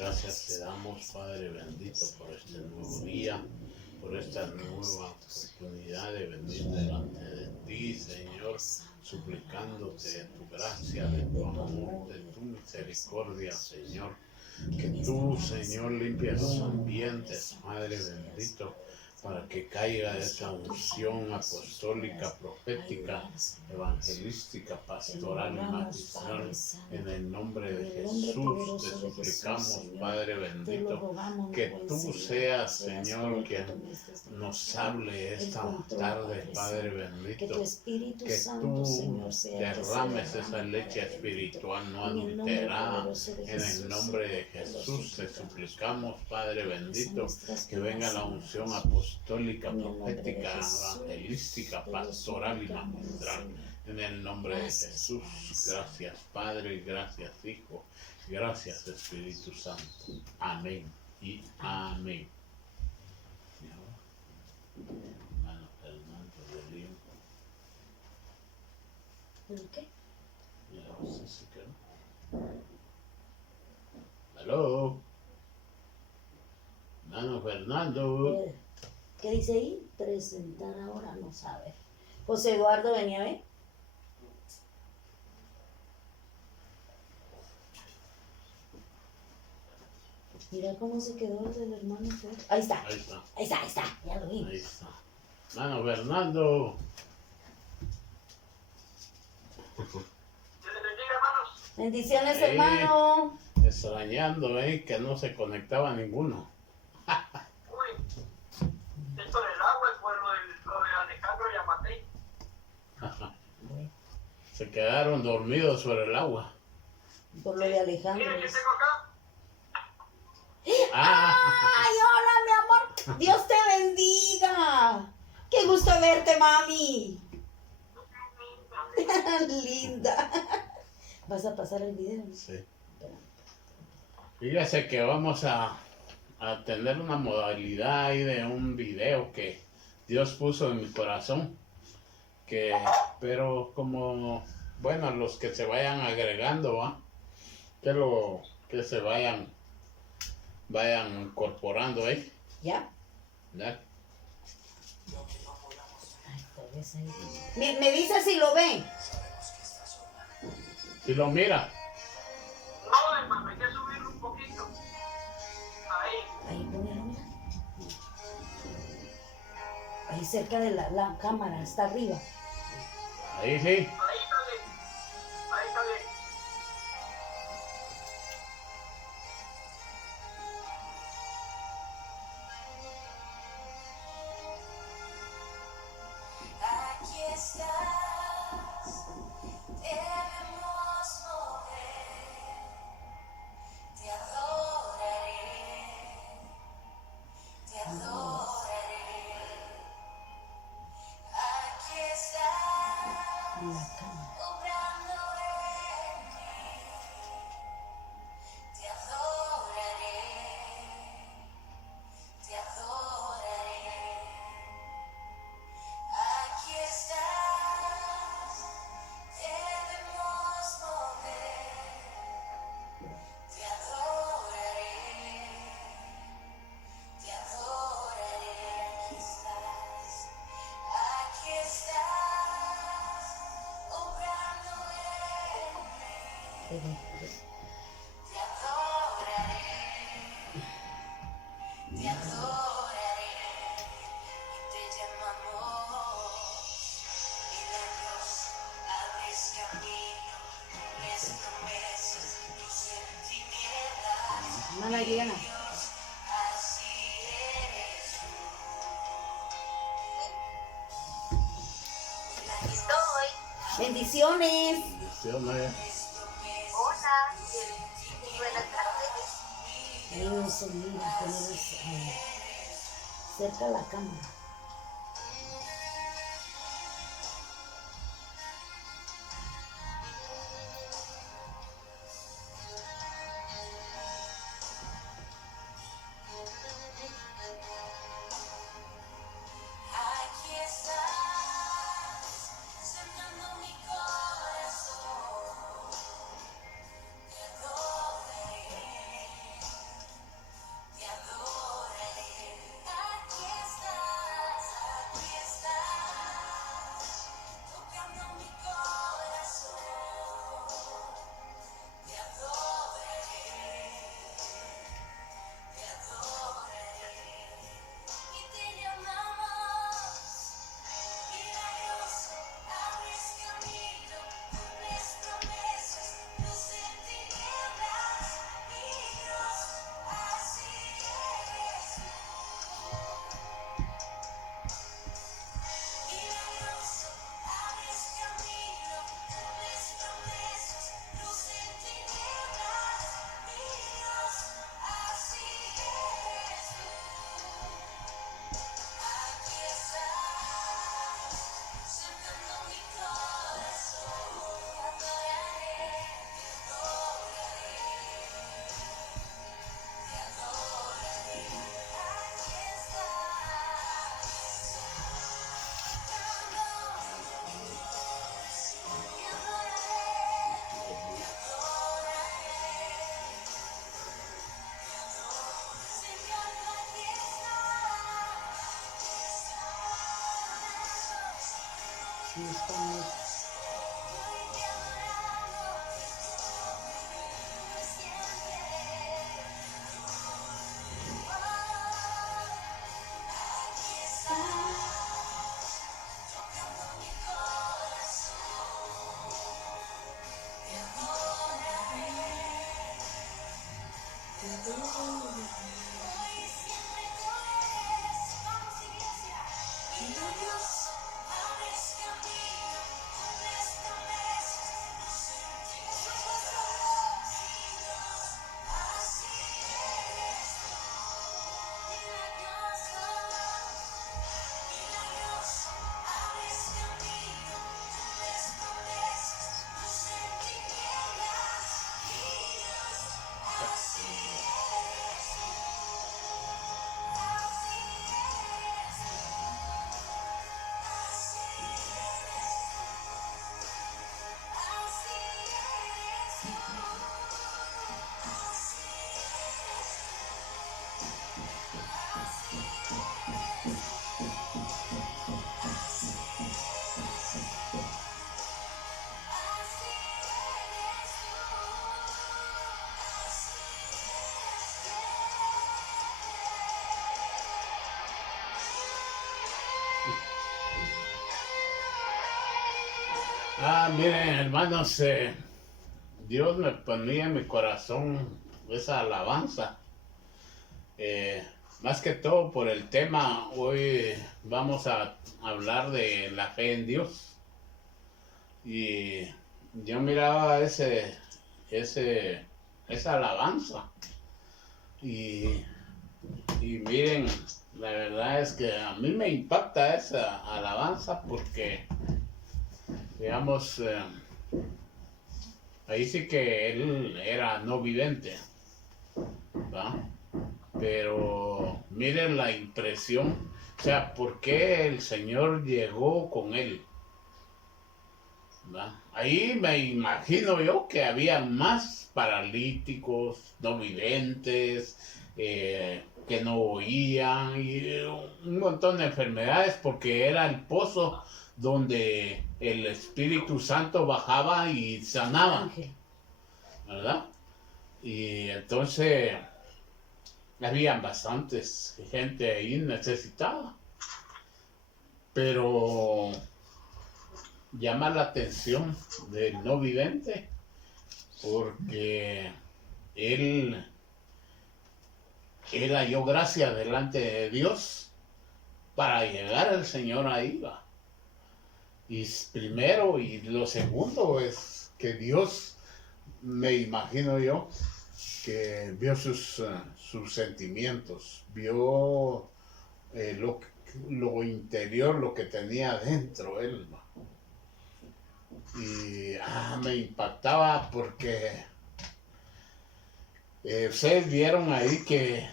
Gracias te damos, Padre bendito, por este nuevo día, por esta nueva oportunidad de venir delante de ti, Señor, suplicándote de tu gracia, de tu amor, de tu misericordia, Señor. Que tú, Señor, limpies los ambientes, Padre bendito, para que caiga esa unción apostólica, profética, evangelística, pastoral y magistral. En el nombre de Jesús te suplicamos, Padre bendito, que tú seas, Señor, quien nos hable esta tarde, Padre bendito. Que tú derrames esa leche espiritual no adulterada. En el nombre de Jesús te suplicamos, Padre bendito, que venga la unción apostólica, profética, evangelística, pastoral y magistral. En el nombre de Jesús, gracias Padre, gracias Hijo, gracias Espíritu Santo. Amén y amén. Hermano Fernando de Lima. ¿El qué? Ya no sé si quedó. Aló. Hermano Fernando. ¿Qué dice ahí? Presentar ahora, no sabe. José Eduardo venía a ver. Mira cómo se quedó el del hermano. Ahí está. Ahí está. Ahí está, ahí está. Ya lo vi. Ahí está. Hermano Fernando. Bendiciones, Ahí, hermano. extrañando, que no se conectaba ninguno. Uy, esto del agua es por lo de Alejandro y Amatei. Se quedaron dormidos sobre el agua. Por lo de Alejandro. Mira, ¿qué tengo acá? ¡Ay, hola, mi amor! ¡Dios te bendiga! ¡Qué gusto verte, mami! Linda. ¿Vas a pasar el video? Sí. Fíjese que vamos a tener una modalidad ahí de un video que Dios puso en mi corazón. Pero como, bueno, los que se vayan agregando, ¿va? Que se vayan incorporando ahí. ¿Ya? ¿Ya? Ay, tal vez ahí. Me dice si lo ven. Si lo mira. No, hermano, hay que subirlo un poquito. Ahí. Ahí, ponelo, mira. Ahí cerca de la cámara, está arriba. Ahí sí. Ahí está bien. Ahí está bien. Aquí estás, debemos mover, te adoraré, te adoraré. Aquí estás, En la cámara. obrando en mí, te adoraré, te adoraré. Aquí estás, debemos mover, te adoraré, aquí estás, obrando en mí, te adoraré, te adoraré. Y te llamamos, milagros, abres camino, cumples promesas, luz en tinieblas. Hermana Adriana. Así eres tú. Aquí estoy. Bendiciones. Bendiciones. Hola, buenas tardes. Ahí no se mira, ponerlas cerca de la cámara. Aquí estás, sanando mi corazón. Te adoraré, Miren, hermanos, Dios me ponía en mi corazón esa alabanza. Más que todo por el tema, hoy vamos a hablar de la fe en Dios. Y yo miraba esa alabanza. Y miren, la verdad es que a mí me impacta esa alabanza porque, digamos, ahí sí que él era no vidente, ¿va? Pero miren la impresión, o sea, ¿por qué el Señor llegó con él? ¿Va? Ahí me imagino yo que había más paralíticos, no videntes, que no oían, y un montón de enfermedades, porque era el pozo donde el Espíritu Santo bajaba y sanaba, Ángel. ¿verdad? Y entonces habían bastantes gente ahí necesitada, pero llama la atención del no vidente porque él halló gracia delante de Dios para llegar al Señor ahí, va. Y primero, y lo segundo es que Dios, me imagino yo, que vio sus sentimientos, vio lo interior, lo que tenía dentro él, va. Y me impactaba porque ustedes vieron ahí que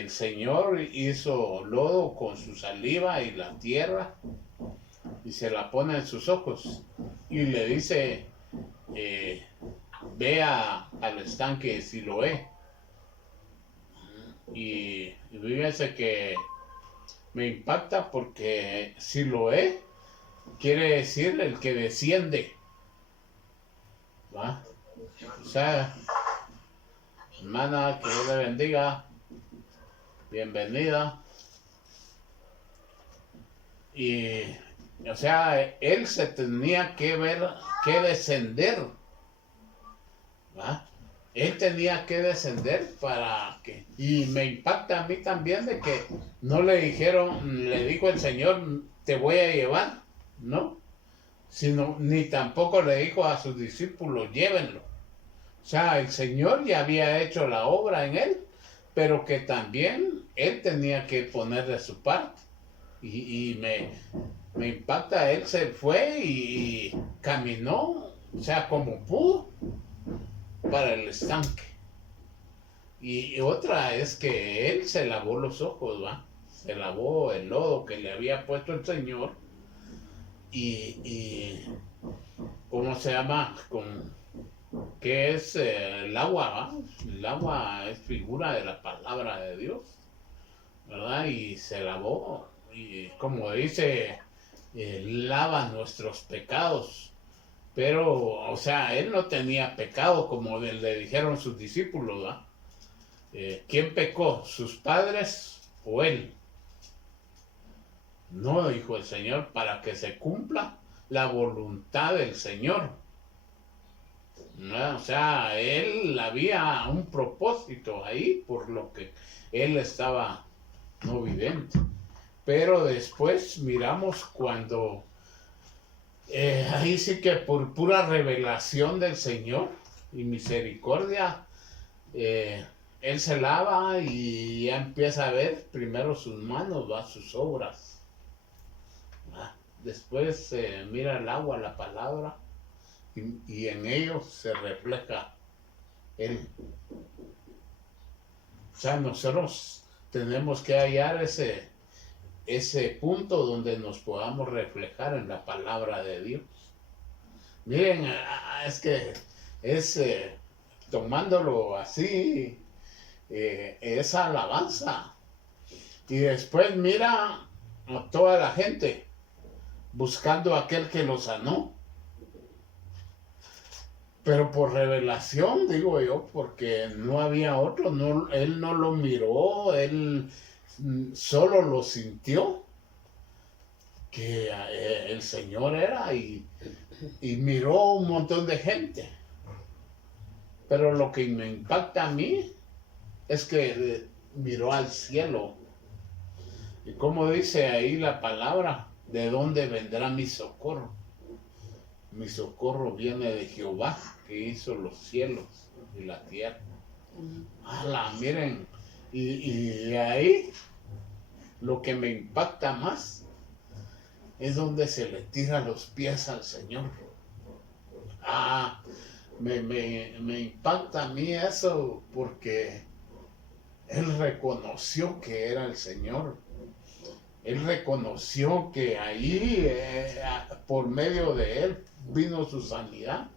el Señor hizo lodo con su saliva y la tierra y se la pone en sus ojos y le dice, vea al estanque de Siloé. Y fíjense que me impacta porque Siloé quiere decir el que desciende, ¿va? O sea, hermana, que Dios le bendiga, bienvenida. Y, o sea, él se tenía que descender, ¿va? Él tenía que descender para que... Y me impacta a mí también de que no le dijo el Señor, te voy a llevar, ¿no? Sino, ni tampoco le dijo a sus discípulos, llévenlo. O sea, el Señor ya había hecho la obra en él, pero que también él tenía que poner de su parte. Y me impacta, él se fue y caminó, o sea, como pudo, para el estanque. Y otra es que él se lavó los ojos, ¿va? Se lavó el lodo que le había puesto el Señor. Y ¿cómo se llama? ¿Qué es el agua, va? El agua es figura de la palabra de Dios, ¿verdad? Y se lavó. Y como dice lava nuestros pecados. Pero, o sea, él no tenía pecado como le dijeron sus discípulos, ¿verdad? ¿Quién pecó? ¿Sus padres o él? No, dijo el Señor, para que se cumpla la voluntad del Señor. ¿No? O sea, él había un propósito ahí por lo que él estaba no vidente. Pero después miramos cuando ahí sí que por pura revelación del Señor y misericordia, él se lava y ya empieza a ver primero sus manos, va, sus obras. Después mira el agua, la palabra, y en ello se refleja él. O sea, nosotros tenemos que hallar ese punto donde nos podamos reflejar en la palabra de Dios. Miren, es que es tomándolo así, es alabanza. Y después mira a toda la gente buscando a aquel que lo sanó. Pero por revelación, digo yo, porque no había otro, no, él no lo miró, él solo lo sintió, que el Señor era y miró un montón de gente. Pero lo que me impacta a mí es que miró al cielo. Y como dice ahí la palabra, ¿de dónde vendrá mi socorro? Mi socorro viene de Jehová, que hizo los cielos y la tierra. ¡Hala! Miren, y ahí lo que me impacta más es donde se le tira los pies al Señor. Me impacta a mí eso porque él reconoció que era el Señor. Él reconoció que ahí, por medio de él, vino su sanidad.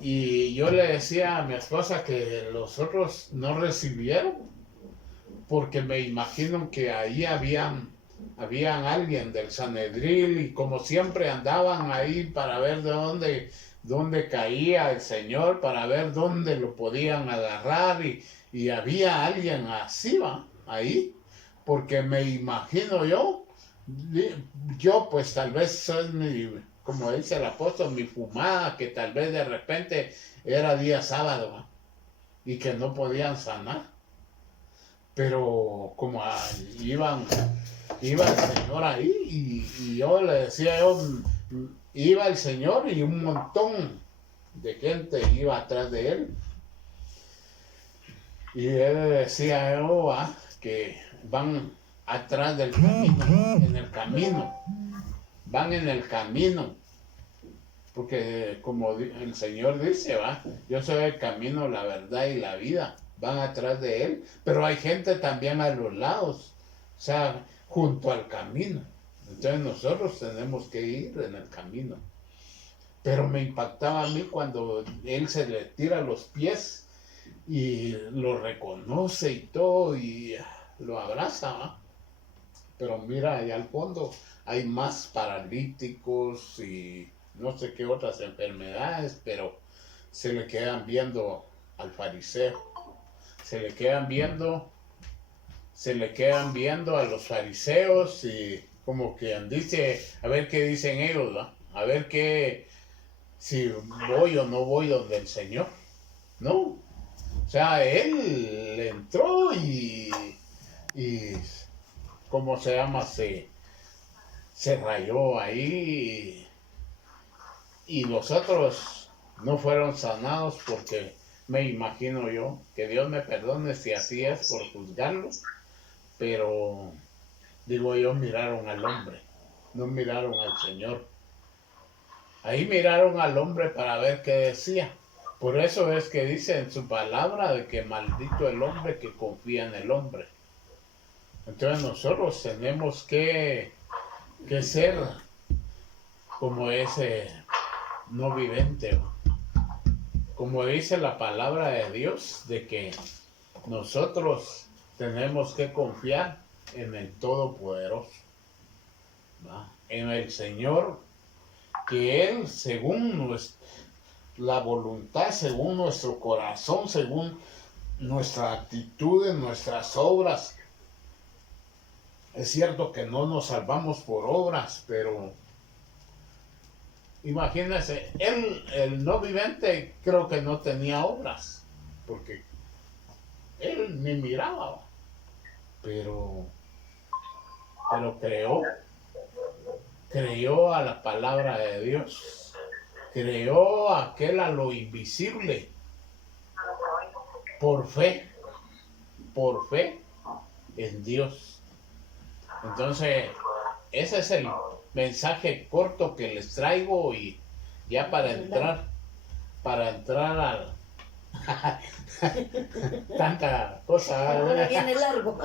Y yo le decía a mi esposa que los otros no recibieron, porque me imagino que ahí habían alguien del Sanedril y como siempre andaban ahí para ver de dónde caía el Señor, para ver dónde lo podían agarrar y había alguien así, ¿va? Ahí, porque me imagino yo pues tal vez soy como dice el apóstol, mi fumada, que tal vez de repente era día sábado, ¿va? Y que no podían sanar. Pero como iba el Señor ahí y yo le decía, iba el Señor y un montón de gente iba atrás de él. Y él decía que van atrás del camino, van en el camino. Porque como el Señor dice, yo soy el camino, la verdad y la vida. Van atrás de él, pero hay gente también a los lados, o sea, junto al camino. Entonces nosotros tenemos que ir en el camino. Pero me impactaba a mí cuando él se le tira los pies y lo reconoce y todo y lo abraza, ¿va? Pero mira, allá al fondo hay más paralíticos y no sé qué otras enfermedades, pero se le quedan viendo al fariseo. Se le quedan viendo a los fariseos y como que dice, a ver qué dicen ellos, ¿va? A ver si voy o no voy donde el Señor. No, o sea, él entró y ¿cómo se llama? Se rayó ahí y los otros no fueron sanados porque me imagino yo, que Dios me perdone si así es por juzgarlo, pero digo yo, miraron al hombre, no miraron al Señor. Ahí miraron al hombre para ver qué decía. Por eso es que dice en su palabra de que maldito el hombre que confía en el hombre. Entonces nosotros tenemos que ser como ese no vidente, como dice la palabra de Dios, de que nosotros tenemos que confiar en el Todopoderoso. ¿va? En el Señor, que Él, según la voluntad, según nuestro corazón, según nuestra actitud, nuestras obras. Es cierto que no nos salvamos por obras, pero imagínense, él, el no vivente, creo que no tenía obras, porque él ni miraba, pero creyó a la palabra de Dios, creyó a lo invisible, por fe en Dios. Entonces, ese es el mensaje corto que les traigo, y ya para entrar al tanta cosa. Ahora viene largo.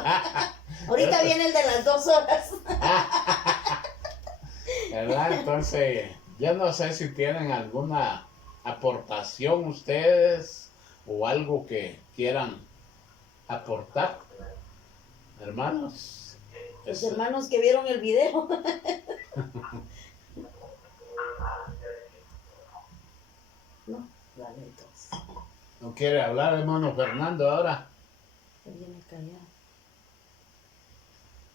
Ahorita viene el de las 2 horas. ¿Verdad? Entonces, yo no sé si tienen alguna aportación ustedes o algo que quieran aportar, hermanos. Los hermanos que vieron el video. No, dale entonces. ¿No quiere hablar, hermano Fernando, ahora? Está bien callado.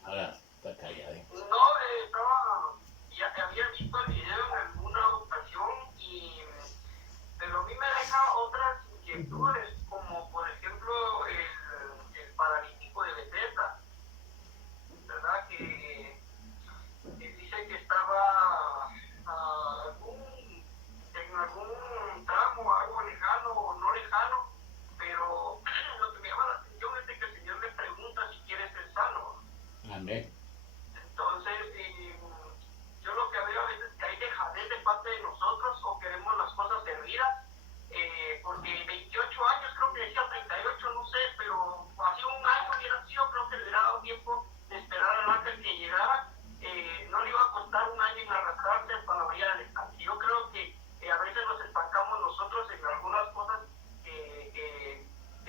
Ahora está callado. No, ya había visto el video en alguna ocasión, pero a mí me deja otras inquietudes, como por ejemplo el paralítico de Bethesda, ¿verdad? Que dice que estaba en algún tramo, algo lejano o no lejano, pero lo que me llama la atención es de que el Señor le pregunta si quiere ser sano. Amén. Entonces, yo lo que veo a veces es que hay dejadez de parte de nosotros, o queremos las cosas servidas, porque 28 años, creo que decía 38, no sé, pero hace un año hubiera sido, creo que le hubiera dado tiempo de esperar al ángel que llegara. No le iba a costar un año en arrastrarse hasta la orilla del estanque. Yo creo que a veces nos estancamos nosotros en algunas cosas que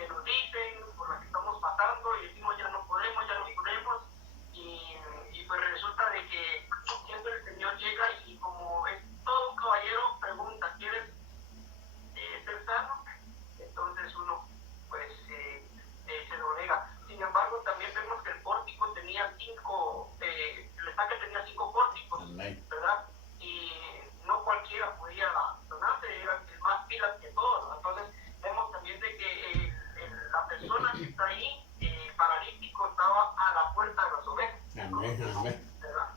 nos dicen, por las que estamos pasando, y decimos ya no podemos, y pues resulta de que siempre el Señor llega y como es todo un caballero, pregunta, ¿quieres ser sano? Entonces uno pues se lo nega. Sin embargo, también vemos que el pórtico tenía el estanque tenía 5 pórticos, ¿verdad? Y no cualquiera podía sanarse, era el más pilas que todos. Entonces vemos también de que la persona que está ahí, paralítico, estaba a la puerta de las ovejas. Amén. ¿Verdad?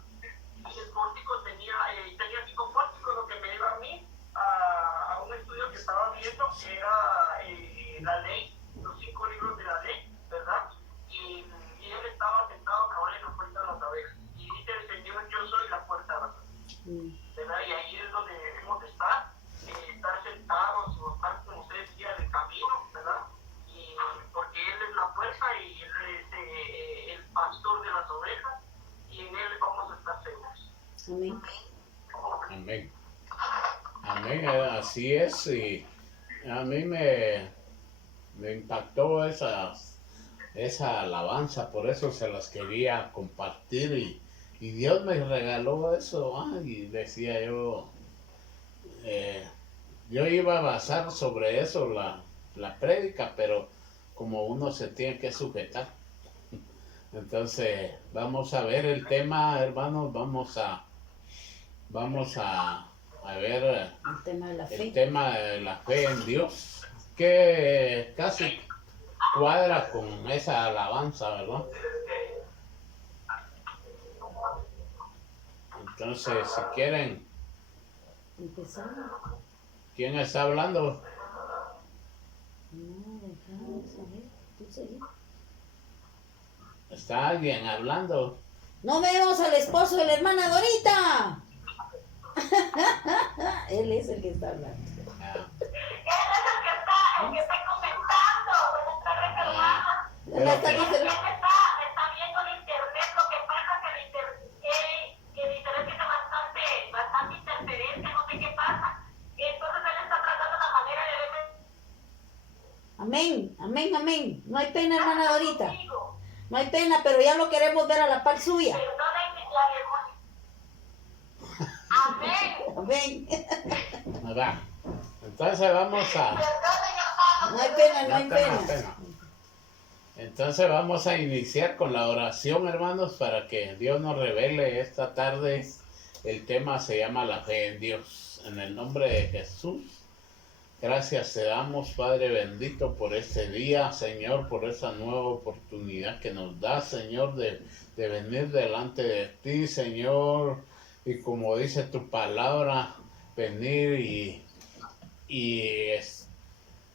Y el pórtico tenía 5 pórticos, lo que me lleva a mí a un estudio que estaba viendo, que era la ley, los 5 libros de la ley, ¿verdad? Y él estaba sentado cabal en la puerta de las ovejas. Y dice el Señor, yo soy la puerta de las ovejas. ¿Verdad? Y ahí es donde debemos estar sentados o estar, como usted decía, en el camino, ¿verdad? Y porque Él es la puerta y Él es el pastor de las ovejas, y en Él vamos a estar seguros. Amén. Amén. Amén, así es. Y a mí me impactó esa alabanza, por eso se las quería compartir, y Dios me regaló eso. Y decía yo iba a basar sobre eso la prédica, pero como uno se tiene que sujetar, entonces vamos a ver el tema, hermanos. Vamos a ver El tema de la fe. el tema de la fe en Dios, que casi cuadra con esa alabanza, ¿verdad? Entonces, si quieren, Empezamos. ¿quién está hablando? No, dejamos a ver. Tú seguí. ¿Está alguien hablando? No vemos al esposo de la hermana Dorita. Él es el que está hablando. Ah, Él es el que está comentando. Buenas tardes, hermana. pero Hasta que- que se- Está viendo el internet. Lo que pasa que el internet tiene bastante interferencia. No sé qué pasa. Y entonces él está tratando la manera de verme. Amén, amén, amén. No hay pena, hermana Dorita. Conmigo. No hay pena, pero ya lo queremos ver a la par suya. Perdonen la Amén. Va. Entonces vamos a... No hay pena, no hay No tengas pena. pena. Entonces vamos a iniciar con la oración, hermanos, para que Dios nos revele esta tarde. El tema se llama la fe en Dios. En el nombre de Jesús, gracias te damos, Padre bendito, por este día, Señor, por esa nueva oportunidad que nos da, Señor, de venir delante de ti, Señor. Y como dice tu palabra, venir y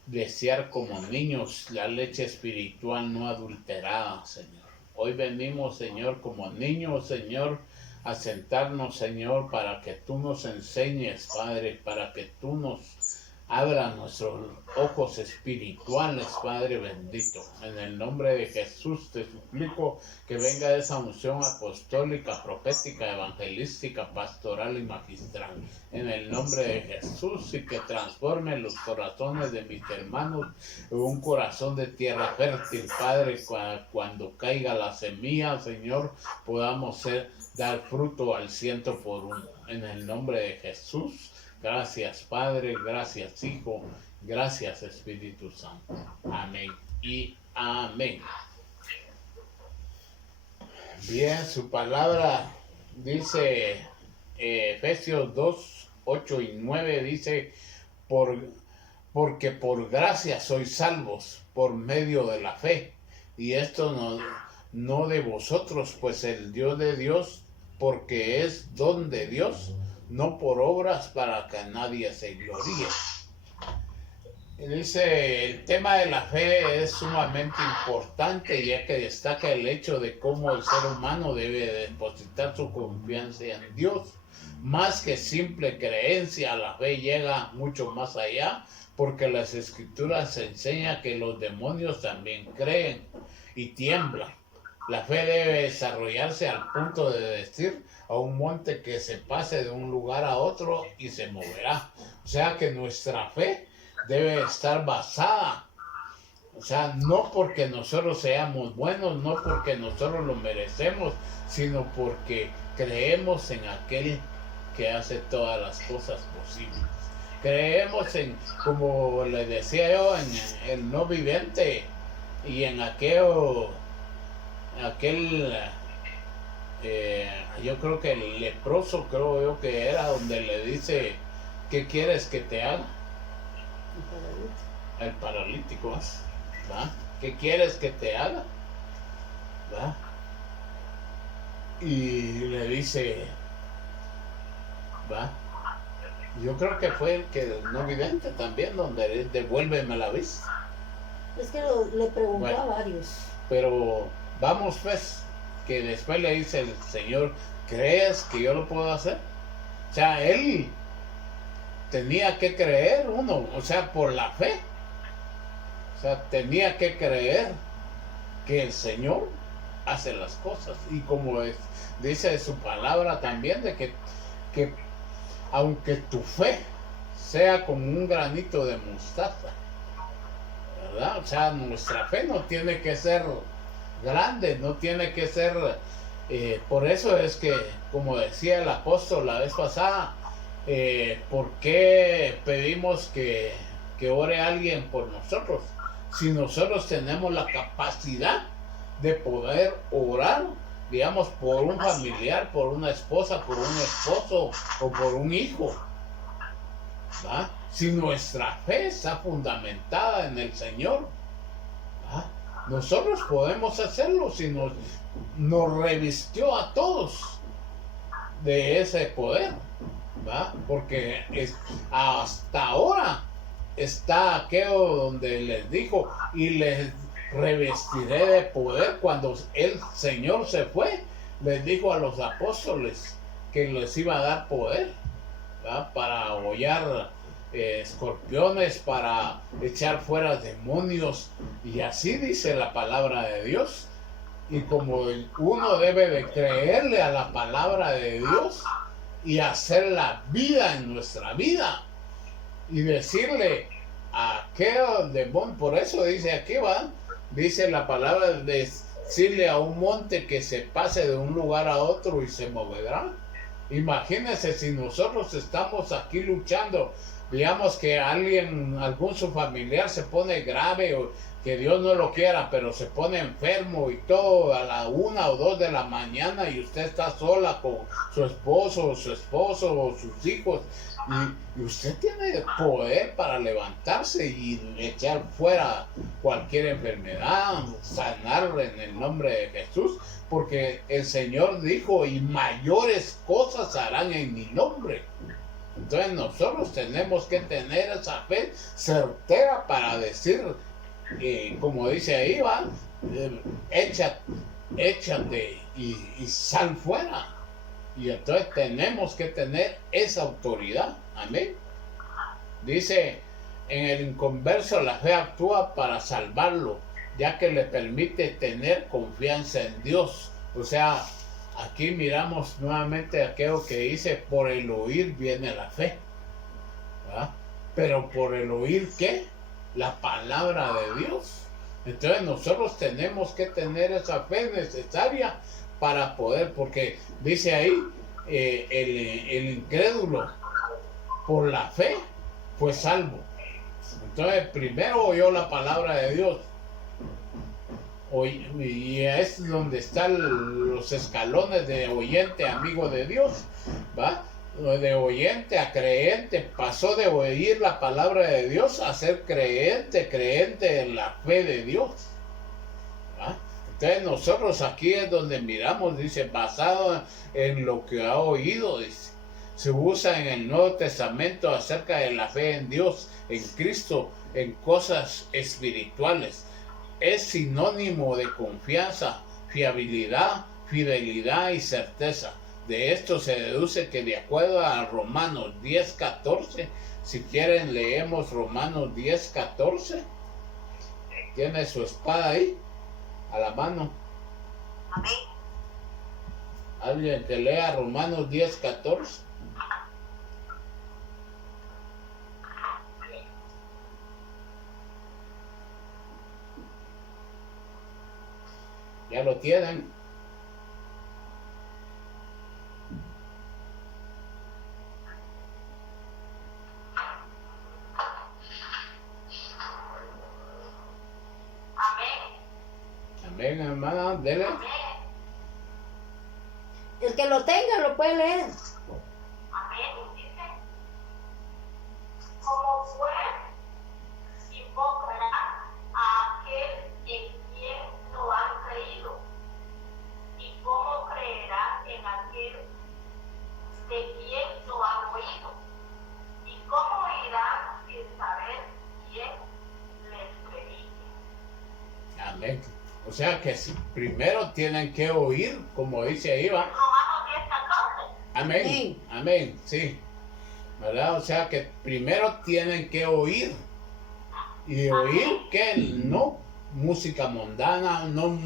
desear como niños la leche espiritual no adulterada, Señor. Hoy venimos, Señor, como niños, Señor, a sentarnos, Señor, para que tú nos enseñes, Padre, para que tú nos abras nuestros ojos espirituales, Padre bendito. En el nombre de Jesús te suplico que venga esa unción apostólica, profética, evangelística, pastoral y magistral. En el nombre de Jesús, y que transforme los corazones de mis hermanos en un corazón de tierra fértil, Padre. Cuando caiga la semilla, Señor, podamos dar fruto al 100%. En el nombre de Jesús. Gracias, Padre, gracias, Hijo, gracias, Espíritu Santo. Amén y amén. Bien, su palabra dice, Efesios 2, 8 y 9, dice, porque por gracia sois salvos por medio de la fe. Y esto no de vosotros, pues el Dios de Dios, porque es don de Dios, no por obras para que nadie se gloríe. Y dice, el tema de la fe es sumamente importante, ya que destaca el hecho de cómo el ser humano debe depositar su confianza en Dios. Más que simple creencia, la fe llega mucho más allá, porque las escrituras enseñan que los demonios también creen y tiemblan. La fe debe desarrollarse al punto de decir a un monte que se pase de un lugar a otro y se moverá. O sea que nuestra fe debe estar basada, o sea, no porque nosotros seamos buenos, no porque nosotros lo merecemos, sino porque creemos en aquel que hace todas las cosas posibles. Creemos en, como le decía yo, en el no viviente y en aquel yo creo que el leproso, creo yo que era, donde le dice, ¿qué quieres que te haga? El paralítico, ¿va? ¿Qué quieres que te haga? ¿Va? Y le dice, ¿va? Yo creo que fue el que no vidente también, donde devuélveme la vista. Es que le preguntó Bueno, a varios. Pero vamos pues, que después le dice el Señor, ¿crees que yo lo puedo hacer? O sea, él tenía que creer o sea, por la fe. O sea, tenía que creer que el Señor hace las cosas. Y como dice su palabra también, de que aunque tu fe sea como un granito de mostaza, ¿verdad? O sea, nuestra fe no tiene que ser grande, no tiene que ser, por eso es que, como decía el apóstol la vez pasada, ¿por qué pedimos que ore alguien por nosotros? Si nosotros tenemos la capacidad de poder orar, digamos, por un familiar, por una esposa, por un esposo o por un hijo, ¿va? Si nuestra fe está fundamentada en el Señor, ¿va? Nosotros podemos hacerlo si nos revistió a todos de ese poder, ¿va? Porque hasta ahora está aquello donde les dijo, y les revestiré de poder. Cuando el Señor se fue, les dijo a los apóstoles que les iba a dar poder, ¿va? Para hollar escorpiones, para echar fuera demonios, y así dice la palabra de Dios. Y como uno debe de creerle a la palabra de Dios y hacer la vida en nuestra vida y decirle a aquel demonio, por eso dice aquí, va, dice la palabra, de decirle a un monte que se pase de un lugar a otro y se moverá. Imagínense si nosotros estamos aquí luchando, digamos que algún su familiar se pone grave o que Dios no lo quiera, pero se pone enfermo y todo a la 1 o 2 de la mañana y usted está sola con su esposo o sus hijos y usted tiene poder para levantarse y echar fuera cualquier enfermedad, sanar en el nombre de Jesús, porque el Señor dijo, y mayores cosas harán en mi nombre. Entonces nosotros tenemos que tener esa fe certera para decir, como dice ahí, va, échate y sal fuera. Y entonces tenemos que tener esa autoridad. Amén. Dice en el inconverso, la fe actúa para salvarlo, ya que le permite tener confianza en Dios. O sea, aquí miramos nuevamente aquello que dice, por el oír viene la fe, ¿verdad? Pero por el oír, ¿qué? La palabra de Dios. Entonces nosotros tenemos que tener esa fe necesaria para poder, porque dice ahí, el incrédulo por la fe fue salvo. Entonces primero oyó la palabra de Dios, y es donde están los escalones de oyente a amigo de Dios, ¿va? De oyente a creente, pasó de oír la palabra de Dios a ser creente en la fe de Dios, ¿va? Entonces nosotros aquí es donde miramos, dice, basado en lo que ha oído, dice. Se usa en el Nuevo Testamento acerca de la fe en Dios, en Cristo, en cosas espirituales. Es sinónimo de confianza, fiabilidad, fidelidad y certeza. De esto se deduce que de acuerdo a Romanos 10:14, si quieren leemos Romanos 10:14. ¿Tiene su espada ahí? A la mano. Amén. Alguien que lea Romanos 10:14. Ya lo tienen. Amén, hermana, dele. El que lo tenga lo puede leer. Amén, dice, como fue, invocará a aquel en quien no han creído, y cómo creerá en aquel de quien no han oído, y cómo irán sin saber quién les predique. Amén. O sea que primero tienen que oír, como dice ahí, va. Romanos 10:14. Amén, amén, sí. ¿Verdad? O sea que primero tienen que oír. Y oír que no música mundana, no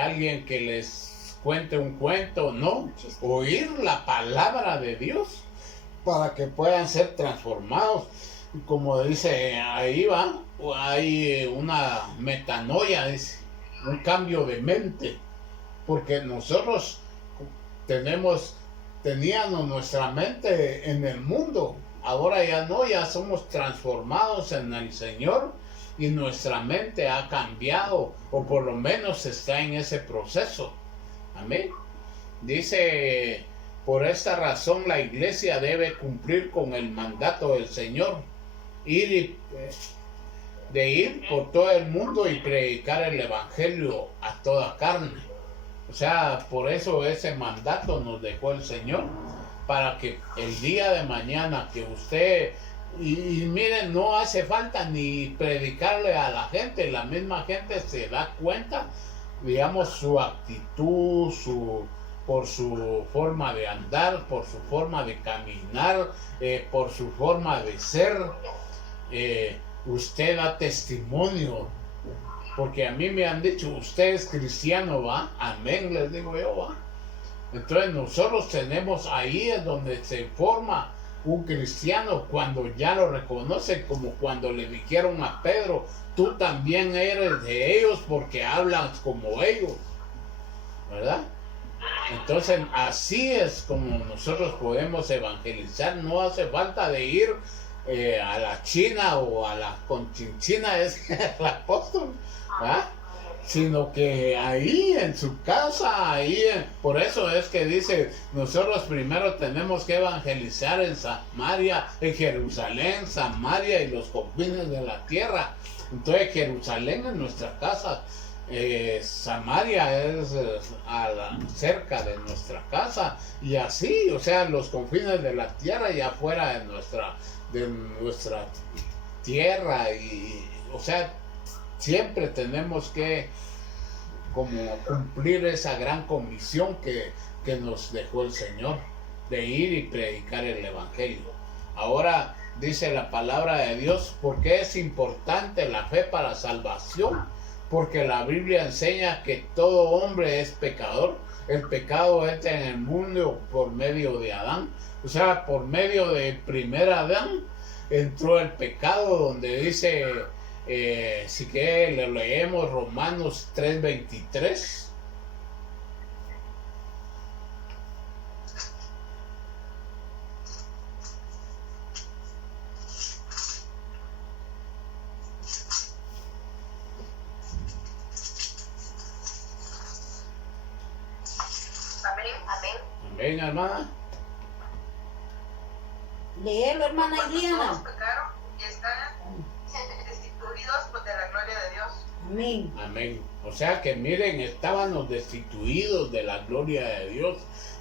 alguien que les cuente un cuento, no. Oír la palabra de Dios para que puedan ser transformados. Y como dice ahí, va, hay una metanoia, dice. Un cambio de mente, porque nosotros teníamos nuestra mente en el mundo, ahora ya no, ya somos transformados en el Señor y nuestra mente ha cambiado, o por lo menos está en ese proceso. Amén. Dice, por esta razón la iglesia debe cumplir con el mandato del Señor, ir por todo el mundo y predicar el evangelio a toda carne. O sea, por eso ese mandato nos dejó el Señor, para que el día de mañana que usted, y miren, no hace falta ni predicarle a la gente, la misma gente se da cuenta, digamos, su actitud, por su forma de andar, por su forma de caminar, por su forma de ser. Usted da testimonio, porque a mí me han dicho, usted es cristiano, ¿va? Amén, les digo yo, ¿va? Entonces nosotros tenemos, ahí es donde se forma un cristiano, cuando ya lo reconoce, como cuando le dijeron a Pedro, tú también eres de ellos porque hablas como ellos, ¿verdad? Entonces, así es como nosotros podemos evangelizar. No hace falta de ir a la China o a la Conchinchina, es el apóstol, ¿verdad? Sino que ahí en su casa, por eso es que dice, nosotros primero tenemos que evangelizar en Samaria, en Jerusalén, Samaria y los confines de la tierra. Entonces Jerusalén es nuestra casa, Samaria es cerca de nuestra casa, y así, o sea, los confines de la tierra y afuera de nuestra tierra, y o sea, siempre tenemos que como cumplir esa gran comisión que nos dejó el Señor, de ir y predicar el Evangelio. Ahora dice la palabra de Dios, ¿por qué es importante la fe para salvación? Porque la Biblia enseña que todo hombre es pecador. El pecado entra en el mundo por medio de Adán. O sea, por medio del primer Adán entró el pecado, donde dice, si que le leemos Romanos 3:23. Amén, hermana. Léelo, hermana Iliana. Todos pecaron y están destituidos de la gloria de Dios. Amén. Amén. O sea que miren, estábamos destituidos de la gloria de Dios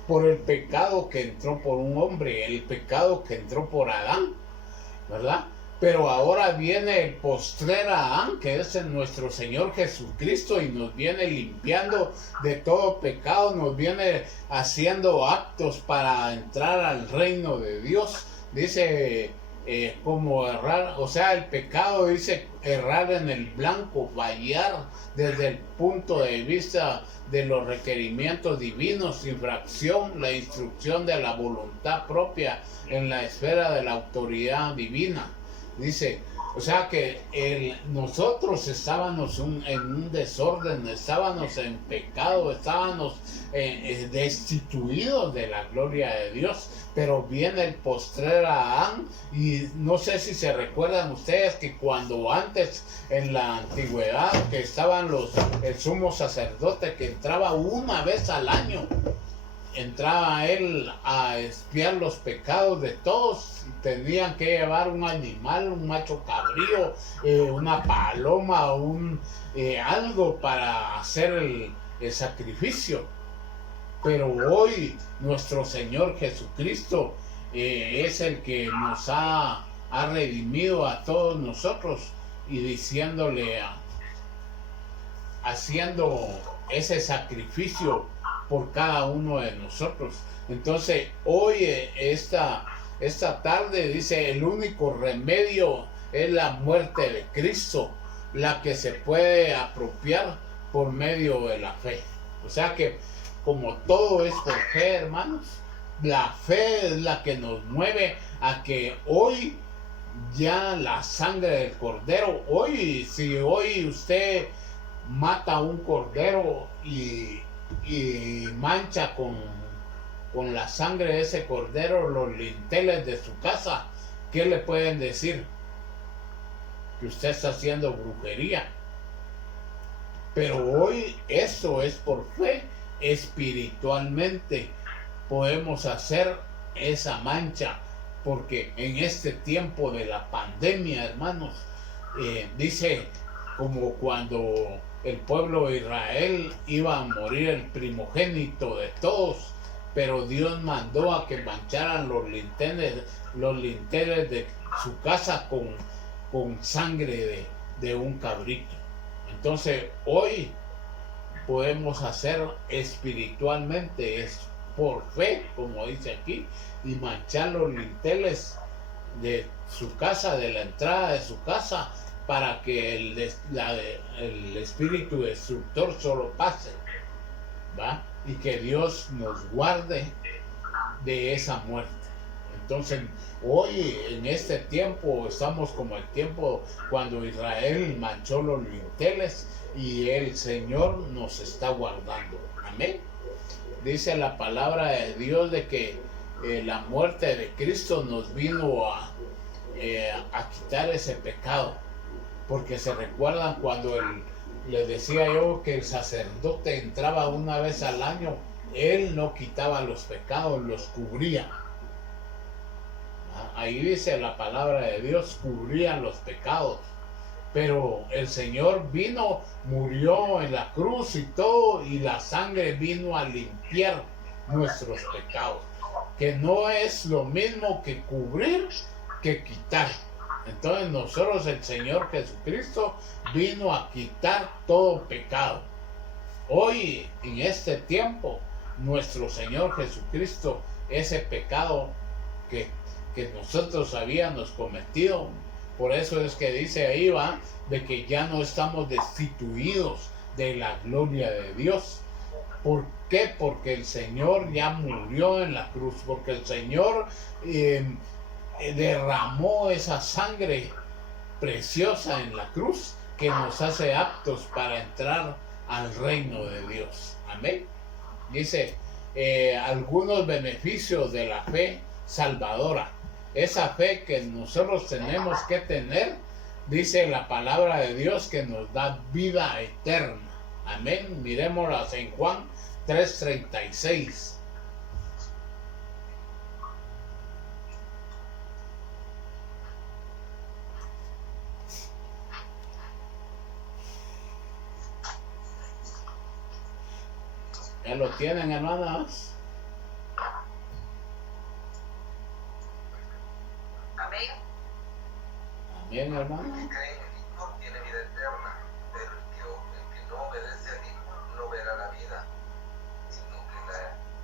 por el pecado que entró por un hombre, el pecado que entró por Adán, ¿verdad? Pero ahora viene el postrer Adán, que es nuestro Señor Jesucristo, y nos viene limpiando de todo pecado, nos viene haciendo aptos para entrar al reino de Dios. Dice, como errar, o sea, el pecado dice errar en el blanco, fallar desde el punto de vista de los requerimientos divinos, infracción, la instrucción de la voluntad propia en la esfera de la autoridad divina. Dice, o sea que nosotros estábamos en un desorden, estábamos en pecado, estábamos destituidos de la gloria de Dios, pero viene el postrer Adán, y no sé si se recuerdan ustedes que cuando antes en la antigüedad que estaban el sumo sacerdote que entraba una vez al año, entraba él a expiar los pecados de todos, tenían que llevar un animal, un macho cabrío, una paloma, algo para hacer el sacrificio. Pero hoy nuestro Señor Jesucristo es el que nos ha redimido a todos nosotros, y diciéndole, haciendo ese sacrificio por cada uno de nosotros. Entonces hoy, esta tarde, dice, el único remedio es la muerte de Cristo, la que se puede apropiar por medio de la fe. O sea que como todo es por fe, hermanos, la fe es la que nos mueve a que hoy ya la sangre del cordero, si hoy usted mata un cordero y mancha con la sangre de ese cordero los linteles de su casa, ¿qué le pueden decir? Que usted está haciendo brujería. Pero hoy eso es por fe. Espiritualmente podemos hacer esa mancha, porque en este tiempo de la pandemia, hermanos, dice, como cuando el pueblo de Israel iba a morir el primogénito de todos, pero Dios mandó a que mancharan los linteles de su casa con sangre de un cabrito. Entonces hoy podemos hacer espiritualmente eso, por fe, como dice aquí, y manchar los linteles de su casa, de la entrada de su casa, para que el espíritu destructor solo pase, ¿va? Y que Dios nos guarde de esa muerte. Entonces hoy en este tiempo estamos como el tiempo cuando Israel manchó los linteles, y el Señor nos está guardando. Amén. dice la palabra de Dios de que la muerte de Cristo nos vino a quitar ese pecado. Porque se recuerdan cuando les decía yo que el sacerdote entraba una vez al año, él no quitaba los pecados, los cubría. Ahí dice la palabra de Dios, cubría los pecados. Pero el Señor vino, murió en la cruz y todo, y la sangre vino a limpiar nuestros pecados. Que no es lo mismo que cubrir que quitar. Entonces nosotros, el Señor Jesucristo vino a quitar todo pecado. Hoy, en este tiempo, nuestro Señor Jesucristo, ese pecado que nosotros habíamos cometido, por eso es que dice ahí, va, de que ya no estamos destituidos de la gloria de Dios. ¿Por qué? Porque el Señor ya murió en la cruz, porque el Señor derramó esa sangre preciosa en la cruz que nos hace aptos para entrar al reino de Dios. Amén. Dice, algunos beneficios de la fe salvadora. Esa fe que nosotros tenemos que tener, dice la palabra de Dios, que nos da vida eterna. Amén. Miremoslas en Juan 3:36. ¿Ya lo tienen, hermanos? Amén. Amén, hermano. El que cree en el Hijo tiene vida eterna, pero el que no obedece al Hijo no verá la vida,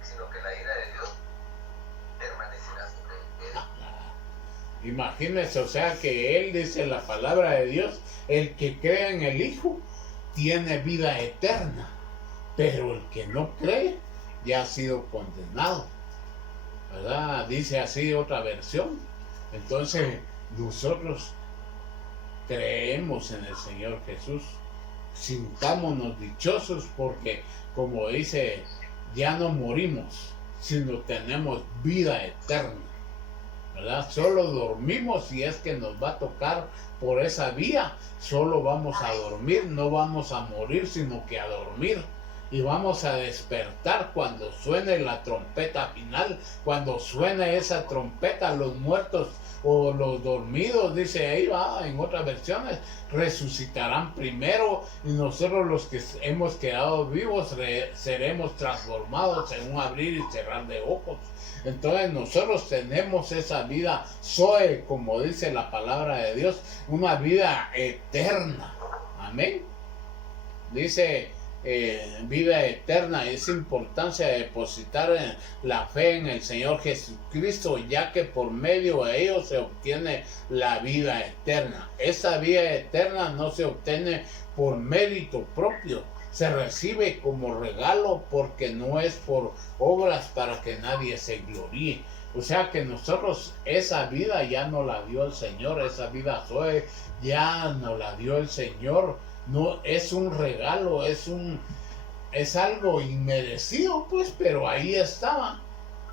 sino que la ira de Dios permanecerá sobre él. Imagínense, o sea que él dice la palabra de Dios, el que cree en el Hijo tiene vida eterna, pero el que no cree ya ha sido condenado, ¿verdad? Dice así otra versión. Entonces nosotros creemos en el Señor Jesús, sintámonos dichosos porque, como dice, ya no morimos, sino tenemos vida eterna, ¿verdad? Solo dormimos y es que nos va a tocar por esa vía, solo vamos a dormir, no vamos a morir, sino que a dormir. Y vamos a despertar cuando suene la trompeta final, cuando suene esa trompeta, los muertos o los dormidos, dice ahí, va, en otras versiones, resucitarán primero y nosotros los que hemos quedado vivos seremos transformados en un abrir y cerrar de ojos. Entonces nosotros tenemos esa vida Zoe, como dice la palabra de Dios, una vida eterna. Amén. Dice vida eterna, es importancia de depositar la fe en el Señor Jesucristo, ya que por medio de ello se obtiene la vida eterna. Esa vida eterna no se obtiene por mérito propio, se recibe como regalo porque no es por obras para que nadie se gloríe. O sea que nosotros esa vida ya nos la dio el Señor, esa vida Zoe ya nos la dio el Señor. No es un regalo, es algo inmerecido, pues, pero ahí estaba.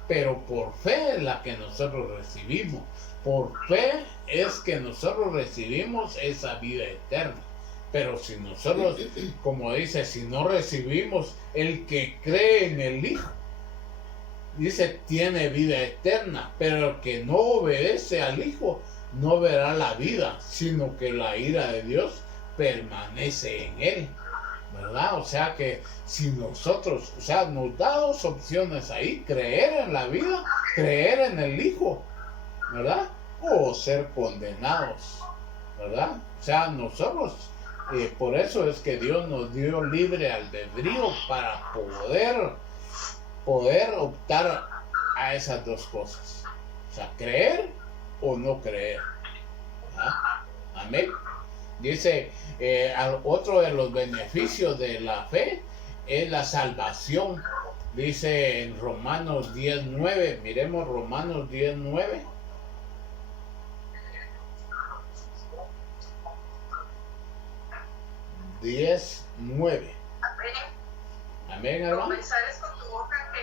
Pero por fe es la que nosotros recibimos. Por fe es que nosotros recibimos esa vida eterna. Pero si nosotros, como dice, si no recibimos, el que cree en el Hijo, dice, tiene vida eterna. Pero el que no obedece al Hijo no verá la vida, sino que la ira de Dios permanece en él, ¿verdad? O sea que si nosotros, o sea, nos da dos opciones ahí, creer en la vida, creer en el Hijo, ¿verdad? O ser condenados, ¿verdad? O sea, nosotros, por eso es que Dios nos dio libre albedrío para poder optar a esas dos cosas, o sea, creer o no creer, ¿verdad? Amén. Dice, otro de los beneficios de la fe es la salvación. Dice en Romanos 10:9, miremos Romanos 10:9. Amén. Amén, hermano. Confesares con tu boca que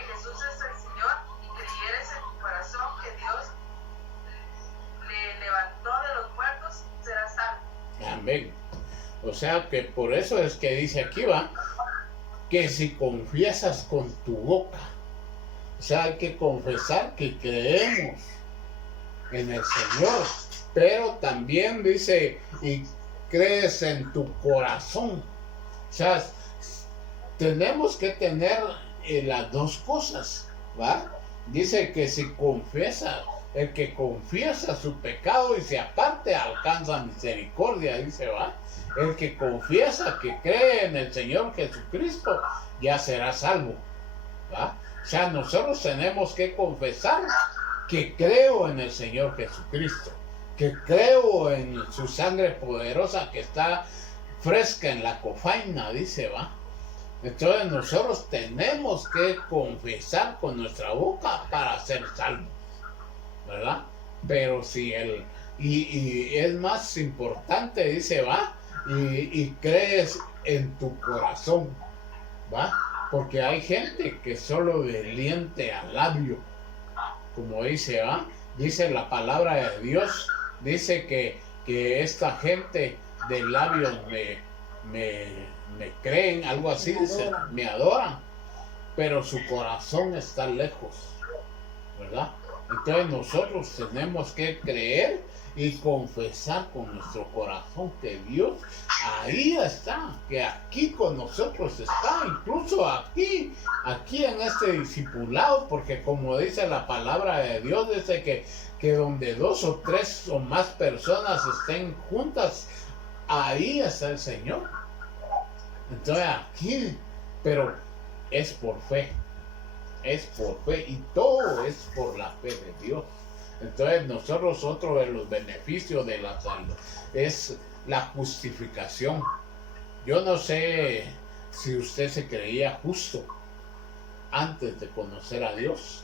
Amén. O sea que por eso es que dice aquí, va, que si confiesas con tu boca, o sea, hay que confesar que creemos en el Señor, pero también dice, y crees en tu corazón. O sea, tenemos que tener las dos cosas, ¿va? Dice que si confiesa, el que confiesa su pecado y se aparte alcanza misericordia, dice, ¿va? El que confiesa que cree en el Señor Jesucristo ya será salvo, ¿va? O sea, nosotros tenemos que confesar que creo en el Señor Jesucristo, que creo en su sangre poderosa que está fresca en la cofaina, dice, ¿va? Entonces nosotros tenemos que confesar con nuestra boca para ser salvos, ¿verdad? Pero si y es más importante, dice, ¿va? Y crees en tu corazón, ¿va? Porque hay gente que solo de diente al labio, como dice, ¿va? Dice la palabra de Dios, dice que esta gente de labios me creen, algo así, dice, me adoran, pero su corazón está lejos, ¿verdad? Entonces nosotros tenemos que creer y confesar con nuestro corazón que Dios ahí está, que aquí con nosotros está, incluso aquí en este discipulado, porque como dice la palabra de Dios, dice que donde 2 o 3 o más personas estén juntas, ahí está el Señor. Entonces aquí, pero es por fe y todo es por la fe de Dios. Entonces nosotros, otro de los beneficios de la salud es la justificación. Yo no sé si usted se creía justo antes de conocer a Dios,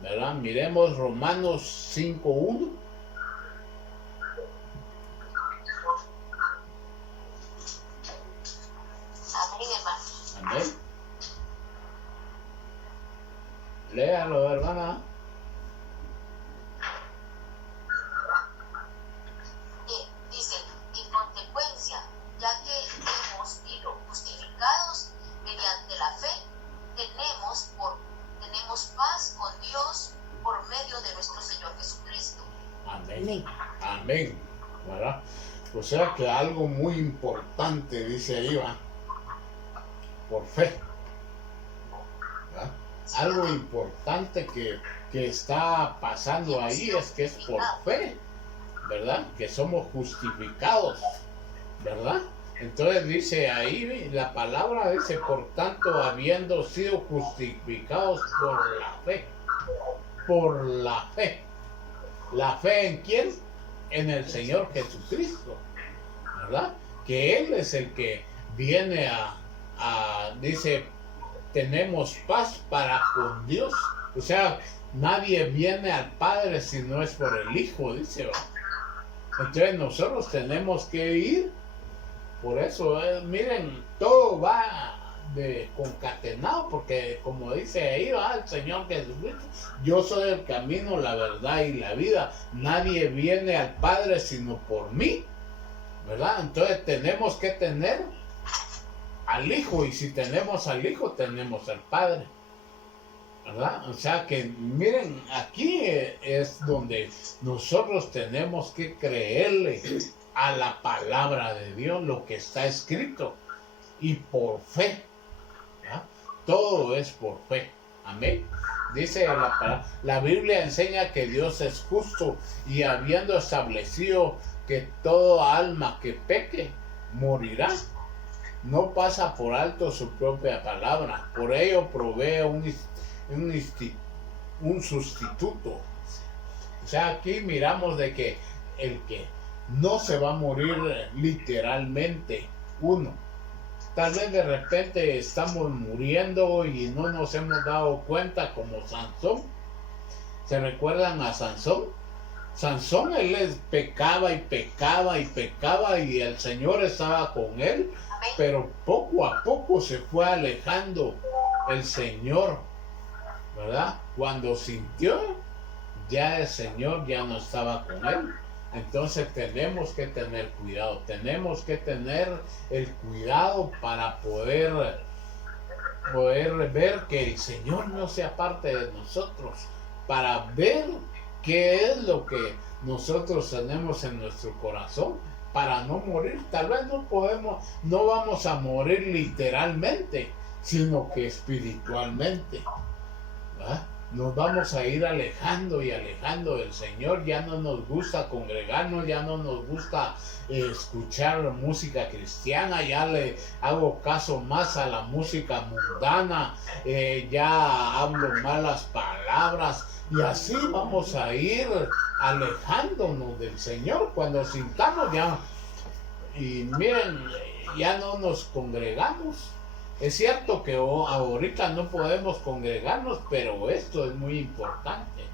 ¿verdad? Miremos Romanos 5:1. Amén, hermano. Amén. Léalo, hermana. Dice, en consecuencia, ya que hemos sido justificados mediante la fe, tenemos paz con Dios por medio de nuestro Señor Jesucristo. Amén. Amén. ¿Verdad? O sea que algo muy importante, dice ahí, va, por fe. ¿Verdad? Algo importante que está pasando ahí es que es por fe, ¿verdad? Que somos justificados, ¿verdad? Entonces dice ahí, la palabra dice, por tanto, habiendo sido justificados por la fe. Por la fe. ¿La fe en quién? En el Señor Jesucristo, ¿verdad? Que Él es el que viene dice, tenemos paz para con Dios. O sea, nadie viene al Padre si no es por el Hijo, dice, ¿verdad? Entonces nosotros tenemos que ir. Por eso, miren, todo va concatenado, porque como dice ahí, va el Señor Jesucristo, yo soy el camino, la verdad y la vida. Nadie viene al Padre sino por mí, ¿verdad? Entonces tenemos que tener al Hijo, y si tenemos al Hijo, tenemos al Padre, ¿verdad? O sea que miren, aquí es donde nosotros tenemos que creerle a la palabra de Dios, lo que está escrito, y por fe, ¿verdad? Todo es por fe. Amén. Dice la Biblia enseña que Dios es justo, y habiendo establecido que toda alma que peque morirá, no pasa por alto su propia palabra. Por ello provee un sustituto. O sea, aquí miramos de que el que no se va a morir literalmente, uno. Tal vez de repente estamos muriendo y no nos hemos dado cuenta, como Sansón. ¿Se recuerdan a Sansón? Sansón, él pecaba y pecaba y pecaba, y el Señor estaba con él, pero poco a poco se fue alejando el Señor, ¿verdad? Cuando sintió, ya el Señor ya no estaba con él. Entonces tenemos que tener cuidado, tenemos que tener el cuidado para poder ver que el Señor no sea parte de nosotros, para ver qué es lo que nosotros tenemos en nuestro corazón, para no morir. Tal vez no vamos a morir literalmente, sino que espiritualmente, ¿verdad? Nos vamos a ir alejando y alejando del Señor. Ya no nos gusta congregarnos, ya no nos gusta escuchar música cristiana, ya le hago caso más a la música mundana, ya hablo malas palabras, y así vamos a ir alejándonos del Señor cuando sintamos ya. Y miren, ya no nos congregamos. Es cierto que ahorita no podemos congregarnos, pero esto es muy importante.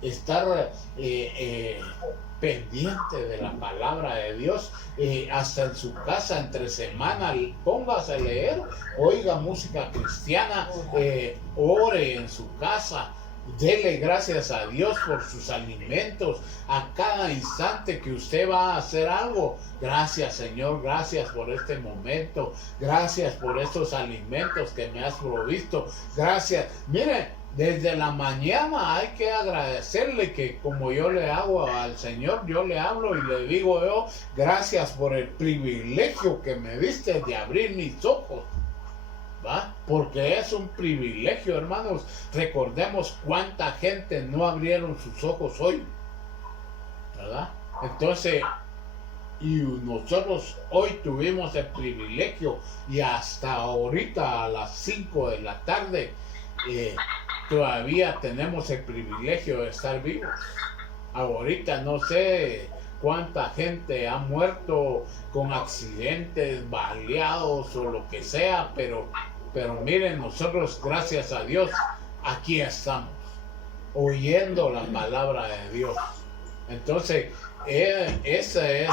Estar pendiente de la palabra de Dios, hasta en su casa entre semana, póngase a leer, oiga música cristiana, ore en su casa. Dele gracias a Dios por sus alimentos. A cada instante que usted va a hacer algo, gracias Señor, gracias por este momento, gracias por estos alimentos que me has provisto, gracias. Mire, desde la mañana hay que agradecerle, que como yo le hago al Señor, yo le hablo y le digo yo, gracias por el privilegio que me diste de abrir mis ojos. ¿Va? Porque es un privilegio, hermanos. Recordemos cuánta gente no abrieron sus ojos hoy, ¿verdad? Entonces, y nosotros hoy tuvimos el privilegio, y hasta ahorita a las 5 de la tarde todavía tenemos el privilegio de estar vivos. Ahorita no sé cuánta gente ha muerto con accidentes, baleados o lo que sea, pero miren, nosotros, gracias a Dios, aquí estamos, oyendo la palabra de Dios. Entonces, esa es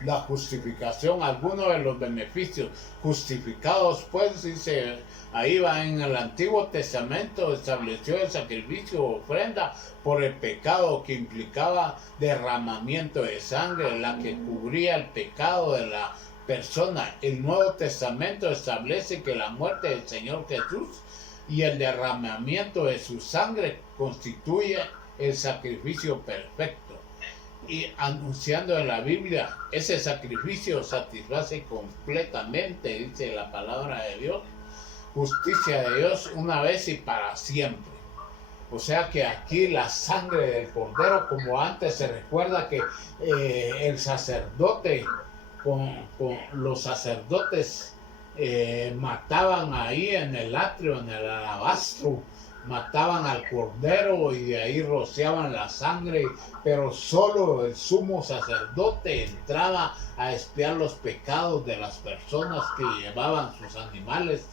la justificación, algunos de los beneficios justificados, pues dice, ahí va, en el Antiguo Testamento estableció el sacrificio o ofrenda por el pecado, que implicaba derramamiento de sangre, la que cubría el pecado de la persona. El Nuevo Testamento establece que la muerte del Señor Jesús y el derramamiento de su sangre constituye el sacrificio perfecto. Y anunciando en la Biblia, ese sacrificio satisface completamente, dice la palabra de Dios, justicia de Dios una vez y para siempre. O sea que aquí la sangre del Cordero, como antes se recuerda que el sacerdote, con los sacerdotes mataban ahí en el atrio, en el alabastro, mataban al cordero y de ahí rociaban la sangre, pero solo el sumo sacerdote entraba a expiar los pecados de las personas que llevaban sus animales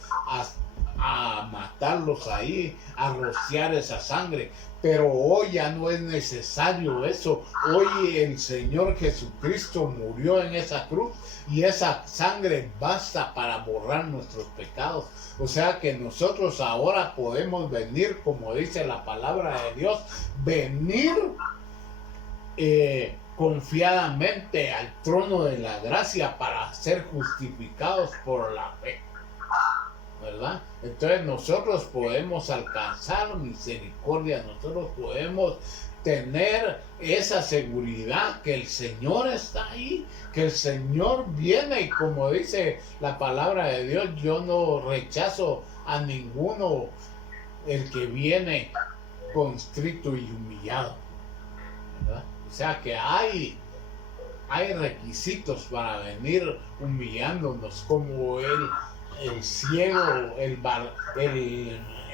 a matarlos ahí, a rociar esa sangre. Pero hoy ya no es necesario eso. Hoy el Señor Jesucristo murió en esa cruz y esa sangre basta para borrar nuestros pecados. O sea que nosotros ahora podemos venir, como dice la palabra de Dios, venir confiadamente al trono de la gracia para ser justificados por la fe, ¿verdad? Entonces nosotros podemos alcanzar misericordia, nosotros podemos tener esa seguridad que el Señor está ahí, que el Señor viene, y como dice la palabra de Dios, yo no rechazo a ninguno, el que viene constrito y humillado, ¿verdad? O sea que hay requisitos para venir humillándonos, como el ciego,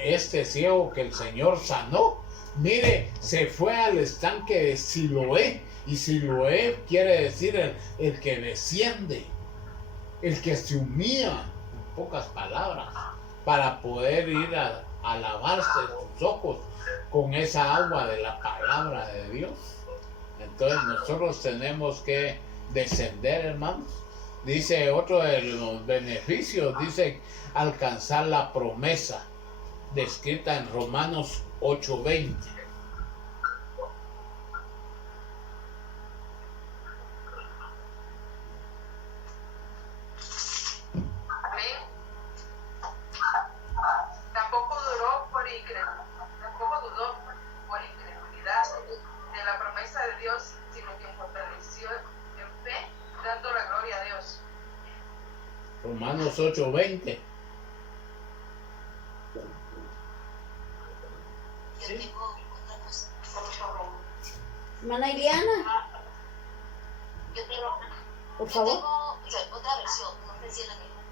este ciego que el Señor sanó. Mire, se fue al estanque de Siloé, y Siloé quiere decir el que desciende, el que se humilla, en pocas palabras, para poder ir a lavarse sus ojos con esa agua de la palabra de Dios. Entonces nosotros tenemos que descender, hermanos. Dice otro de los beneficios, dice alcanzar la promesa descrita en Romanos 8:20. Romanos 8:20. Yo tengo otra cosa. Hermana Ileana, Yo tengo, por yo favor. tengo otra versión, no sé si es la misma.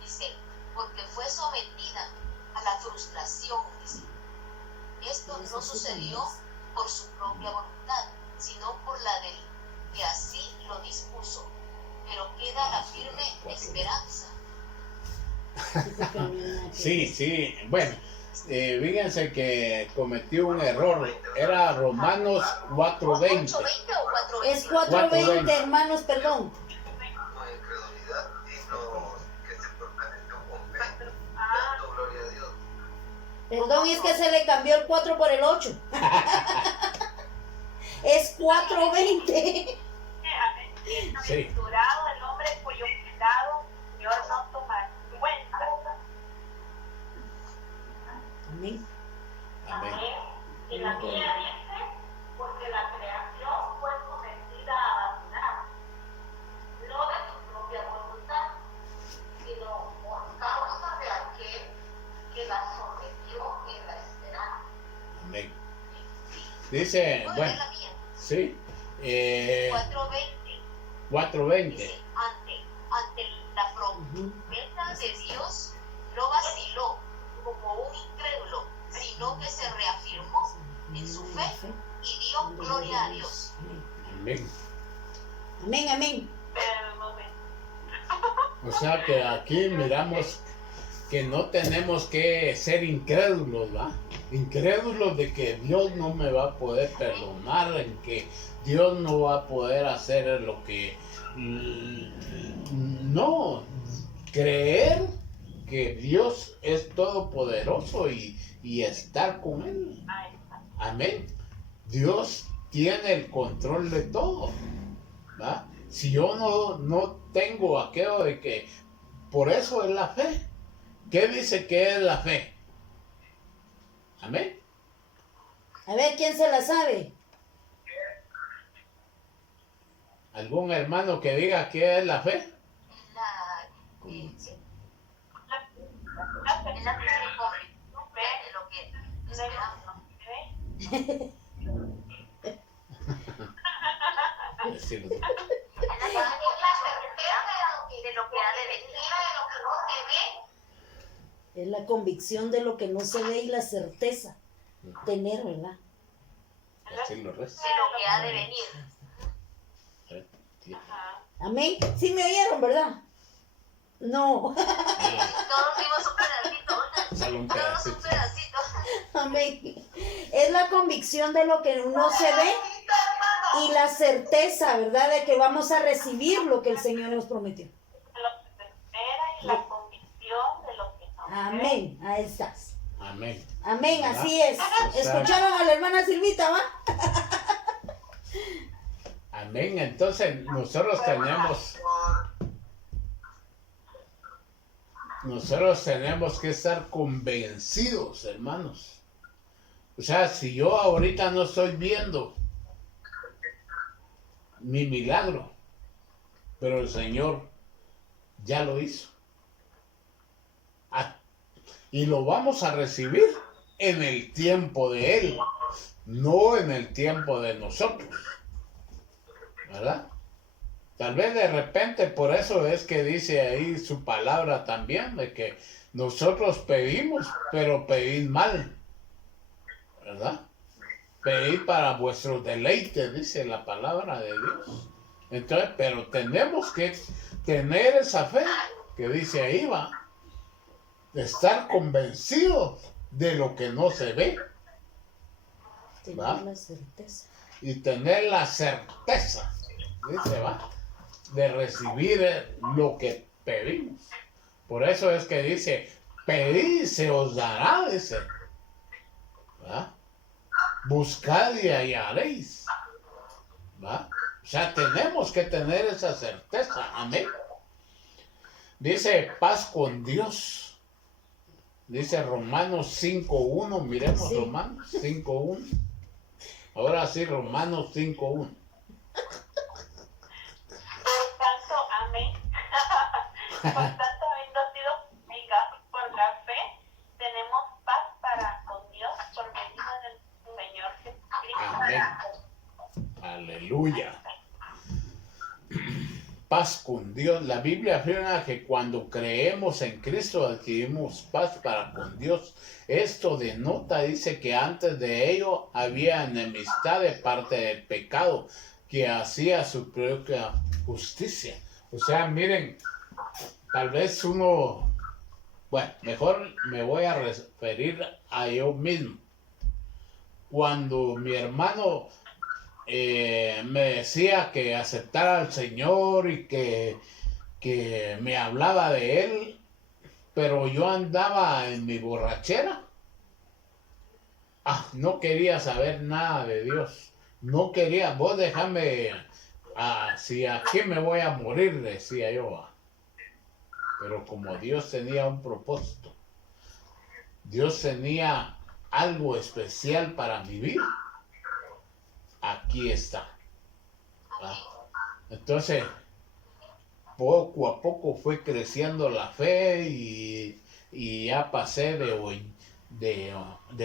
Dice, porque fue sometida a la frustración, dice. Esto no sucedió por su propia voluntad, sino por la del que así lo dispuso. Pero queda la firme esperanza. Sí, bueno, fíjense que cometió un error, era Romanos 4:20. 8:20 o 4:20. Es 4:20, hermanos, perdón. No hay incredulidad, sino que se permaneció con fe, dando gloria a Dios. Perdón, es que se le cambió el 4 por el 8. Es 4:20. Sí. Bienaventurado el hombre cuyo pecado Dios no toma en cuenta. Amén. Amén. Y la mía dice, porque la creación fue sometida a abandonar, no de su propia voluntad, sino por causa de aquel que la sometió en la esperanza. Amén. Dice, ¿Puedo bueno, leer la mía? sí, 4:20. 4:20. Dice, ante la promesa de Dios, no vaciló como un incrédulo, sino que se reafirmó en su fe y dio gloria a Dios. Amén. Amén, amén. Pero el momento. O sea que aquí miramos que no tenemos que ser incrédulos, ¿va? Incrédulos de que Dios no me va a poder perdonar, en que Dios no va a poder hacer lo que... No, creer que Dios es todopoderoso y estar con Él. Ahí está. Amén. Dios tiene el control de todo, ¿va? Si yo no tengo aquello de que... Por eso es la fe. ¿Qué dice que es la fe? Amén. A ver, ¿quién se la sabe? ¿Algún hermano que diga qué es la fe? La fe de lo que esperamos. Decirlo. Es la certeza de lo que ha de venir, de lo que no se ve. Es la convicción de lo que no se ve y la certeza. Tener, ¿verdad? Decirlo res. De lo que ha de venir. Amén. Sí me oyeron, ¿verdad? No. Todos vimos un pedacito. Solo un Todos pedacito. un pedacito. Amén. Es la convicción de lo que no se ve y la certeza, ¿verdad? De que vamos a recibir lo que el Señor nos prometió. Lo que se espera y la convicción de lo que no se ve. Amén. Ahí estás. Amén. Amén, ¿Verdad? así es. O sea, ¿Escucharon a la hermana Silvita, va? Amén. Entonces nosotros tenemos que estar convencidos, hermanos. O sea, si yo ahorita no estoy viendo mi milagro, pero el Señor ya lo hizo. Y lo vamos a recibir en el tiempo de Él, no en el tiempo de nosotros. ¿Verdad? Tal vez de repente, por eso es que dice ahí su palabra también, de que nosotros pedimos, pero pedid mal. ¿Verdad? Pedid para vuestro deleite, dice la palabra de Dios. Entonces, pero tenemos que tener esa fe que dice ahí, va. De estar convencidos de lo que no se ve. ¿Va? Tener la certeza. Y tener la certeza, dice, va, de recibir lo que pedimos. Por eso es que dice, pedid y se os dará, dice, ¿va? Buscad y hallaréis, ¿va? O sea, tenemos que tener esa certeza, amén. Dice, paz con Dios. Dice Romanos 5:1, miremos Sí. Romanos 5:1. Ahora sí, Romanos 5:1. Por tanto, amén. Por tanto, paz con Dios. La Biblia afirma que cuando creemos en Cristo adquirimos paz para con Dios. Esto denota, dice, que antes de ello había enemistad de parte del pecado que hacía su propia justicia. O sea, miren, tal vez uno, bueno, mejor me voy a referir a yo mismo. Cuando mi hermano me decía que aceptara al Señor y que me hablaba de Él, pero yo andaba en mi borrachera. No quería saber nada de Dios. No quería, vos déjame, si aquí me voy a morir, decía yo. Pero como Dios tenía un propósito, Dios tenía algo especial para mi vida, aquí está. Entonces, poco a poco fue creciendo la fe y ya pasé de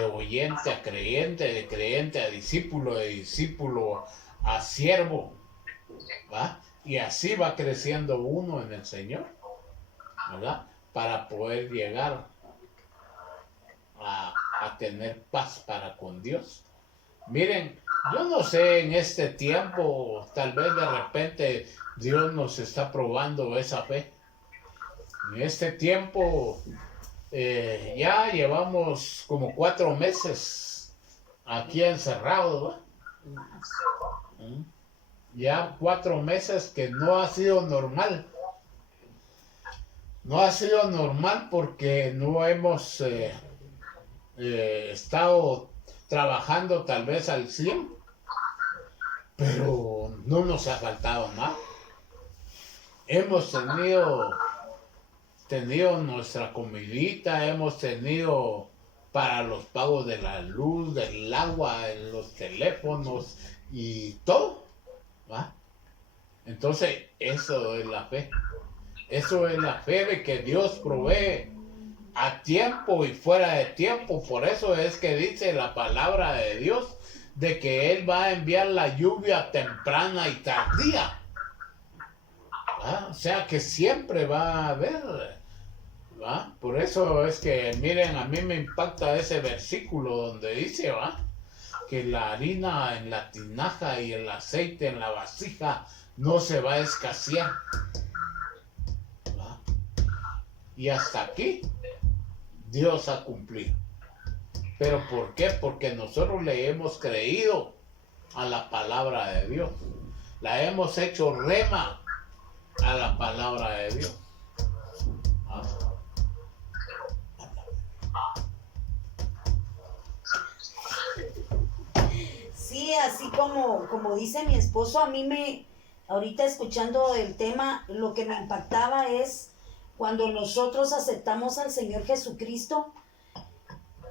oyente a creyente, de creyente a discípulo, de discípulo a siervo, ¿va? Y así va creciendo uno en el Señor, ¿verdad? Para poder llegar a tener paz para con Dios. Miren, yo no sé, en este tiempo, tal vez de repente Dios nos está probando esa fe. En este tiempo ya llevamos como 4 meses aquí encerrados, ¿va? Ya 4 meses que no ha sido normal. No ha sido normal porque no hemos estado trabajando tal vez al 100, pero no nos ha faltado nada. Hemos tenido nuestra comidita, hemos tenido para los pagos de la luz, del agua, en los teléfonos y todo, ¿va? Entonces, eso es la fe. Eso es la fe de que Dios provee a tiempo y fuera de tiempo. Por eso es que dice la palabra de Dios de que Él va a enviar la lluvia temprana y tardía. O sea que siempre va a haber, ¿va? Por eso es que, miren, a mí me impacta ese versículo donde dice, ¿va?, que la harina en la tinaja y el aceite en la vasija no se va a escasear, ¿va? Y hasta aquí Dios ha cumplido. ¿Pero por qué? Porque nosotros le hemos creído a la palabra de Dios. La hemos hecho rema a la palabra de Dios. Sí, así como dice mi esposo, a mí ahorita escuchando el tema, lo que me impactaba es cuando nosotros aceptamos al Señor Jesucristo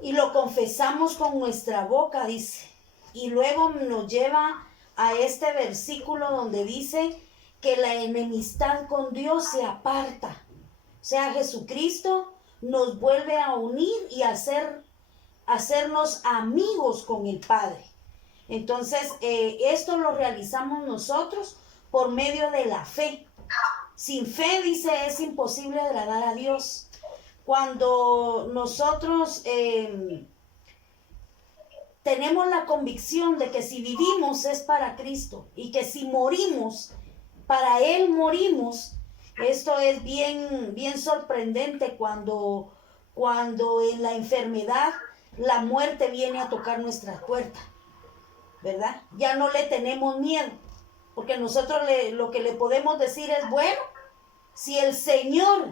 y lo confesamos con nuestra boca, dice, y luego nos lleva a este versículo donde dice que la enemistad con Dios se aparta. O sea, Jesucristo nos vuelve a unir y hacernos amigos con el Padre. Entonces, esto lo realizamos nosotros por medio de la fe. Sin fe, dice, es imposible agradar a Dios. Cuando nosotros tenemos la convicción de que si vivimos es para Cristo y que si morimos, para Él morimos, esto es bien sorprendente cuando en la enfermedad la muerte viene a tocar nuestra puerta, ¿verdad? Ya no le tenemos miedo, porque nosotros lo que le podemos decir es, bueno, si el Señor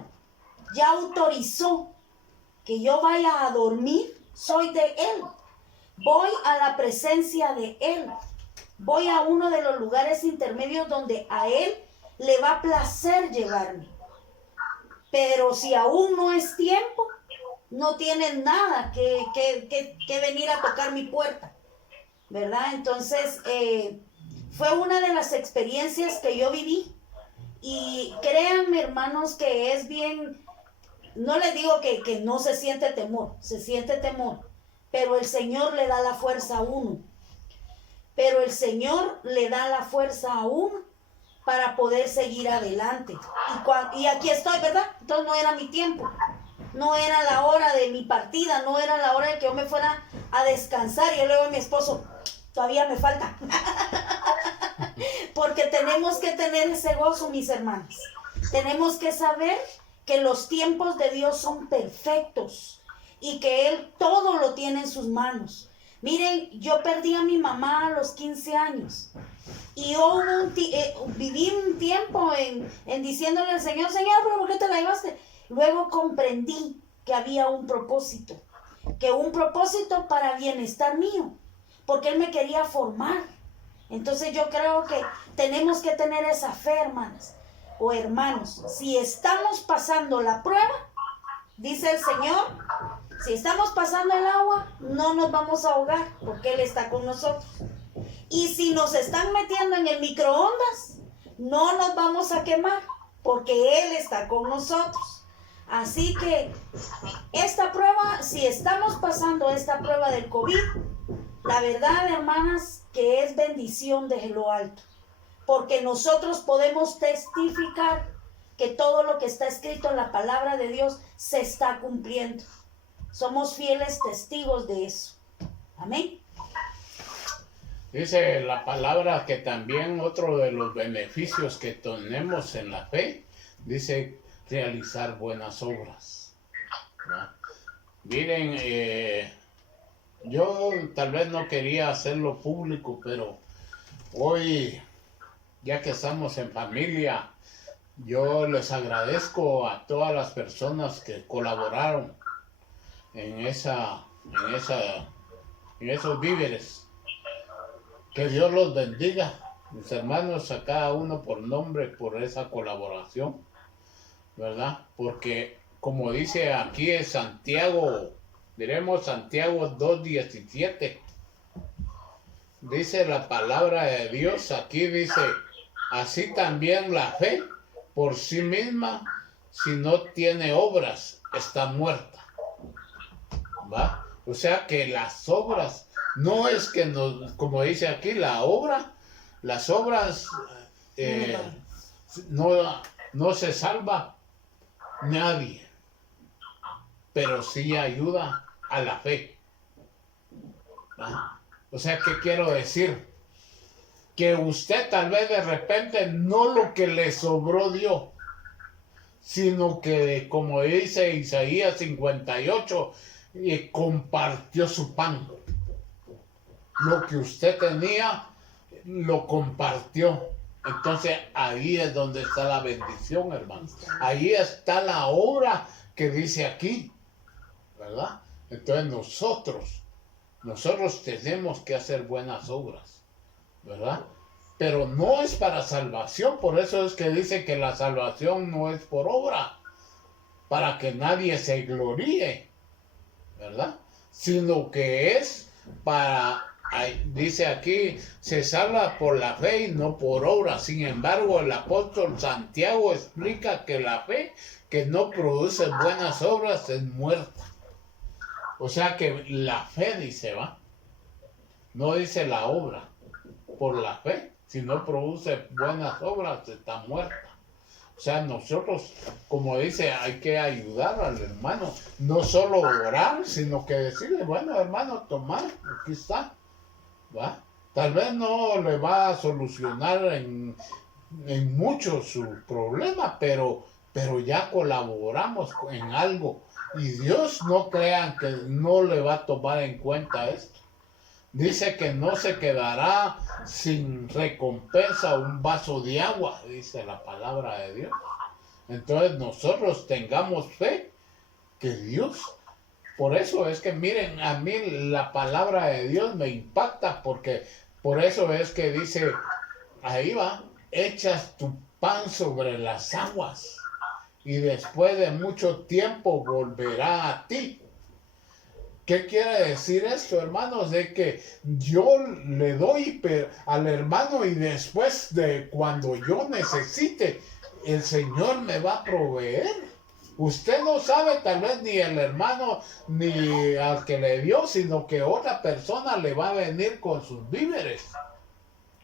ya autorizó que yo vaya a dormir, soy de Él. Voy a la presencia de Él. Voy a uno de los lugares intermedios donde a Él le va a placer llevarme. Pero si aún no es tiempo, no tienen nada que venir a tocar mi puerta, ¿verdad? Entonces, fue una de las experiencias que yo viví. Y créanme, hermanos, que es bien, no les digo que no se siente temor, se siente temor, pero el Señor le da la fuerza a uno. Pero el Señor le da la fuerza a uno para poder seguir adelante. Y aquí estoy, ¿verdad? Entonces no era mi tiempo. No era la hora de mi partida, no era la hora de que yo me fuera a descansar. Y yo le digo a mi esposo, todavía me falta. Porque tenemos que tener ese gozo, mis hermanos. Tenemos que saber que los tiempos de Dios son perfectos y que Él todo lo tiene en sus manos. Miren, yo perdí a mi mamá a los 15 años y viví un tiempo en diciéndole al Señor, Señor, ¿pero por qué te la llevaste? Luego comprendí que había un propósito para bienestar mío, porque Él me quería formar. Entonces yo creo que tenemos que tener esa fe, hermanas o hermanos. Si estamos pasando la prueba, dice el Señor, si estamos pasando el agua, no nos vamos a ahogar, porque Él está con nosotros. Y si nos están metiendo en el microondas, no nos vamos a quemar, porque Él está con nosotros. Así que esta prueba, si estamos pasando esta prueba del COVID, la verdad, hermanas, que es bendición de lo alto, porque nosotros podemos testificar que todo lo que está escrito en la palabra de Dios se está cumpliendo. Somos fieles testigos de eso. Amén. Dice la palabra que también otro de los beneficios que tenemos en la fe, dice realizar buenas obras, ¿verdad? Miren, yo tal vez no quería hacerlo público, pero hoy, ya que estamos en familia, yo les agradezco a todas las personas que colaboraron en esos víveres. Que Dios los bendiga, mis hermanos, a cada uno por nombre, por esa colaboración, ¿verdad? Porque como dice aquí en Santiago, diremos Santiago 2:17, dice la palabra de Dios, aquí dice, así también la fe por sí misma, si no tiene obras, está muerta, ¿va? O sea que las obras, no es que nos, como dice aquí, las obras no se salva nadie, pero sí ayuda a la fe, ¿va? O sea, ¿qué quiero decir? Que usted tal vez de repente no lo que le sobró dio, sino que, como dice Isaías 58, compartió su pan. Lo que usted tenía, lo compartió. Entonces ahí es donde está la bendición, hermano. Ahí está la obra que dice aquí, ¿verdad? Entonces nosotros tenemos que hacer buenas obras, ¿verdad? Pero no es para salvación, por eso es que dice que la salvación no es por obra, para que nadie se gloríe, ¿verdad? Sino que es para, dice aquí, se salva por la fe y no por obra. Sin embargo, el apóstol Santiago explica que la fe que no produce buenas obras es muerta. O sea que la fe, dice, ¿va? No dice la obra. Por la fe, si no produce buenas obras, está muerta. O sea, nosotros, como dice, hay que ayudar al hermano. No solo orar, sino que decirle, bueno, hermano, tomar, aquí está, ¿va? Tal vez no le va a solucionar en mucho su problema, pero ya colaboramos en algo. Y Dios, no crean que no le va a tomar en cuenta esto. Dice que no se quedará sin recompensa un vaso de agua, dice la palabra de Dios. Entonces nosotros tengamos fe que Dios, por eso es que miren, a mí la palabra de Dios me impacta, porque por eso es que dice, ahí va, echas tu pan sobre las aguas y después de mucho tiempo volverá a ti. ¿Qué quiere decir esto, hermanos? De que yo le doy al hermano y después de cuando yo necesite, el Señor me va a proveer. Usted no sabe tal vez ni el hermano ni al que le dio, sino que otra persona le va a venir con sus víveres.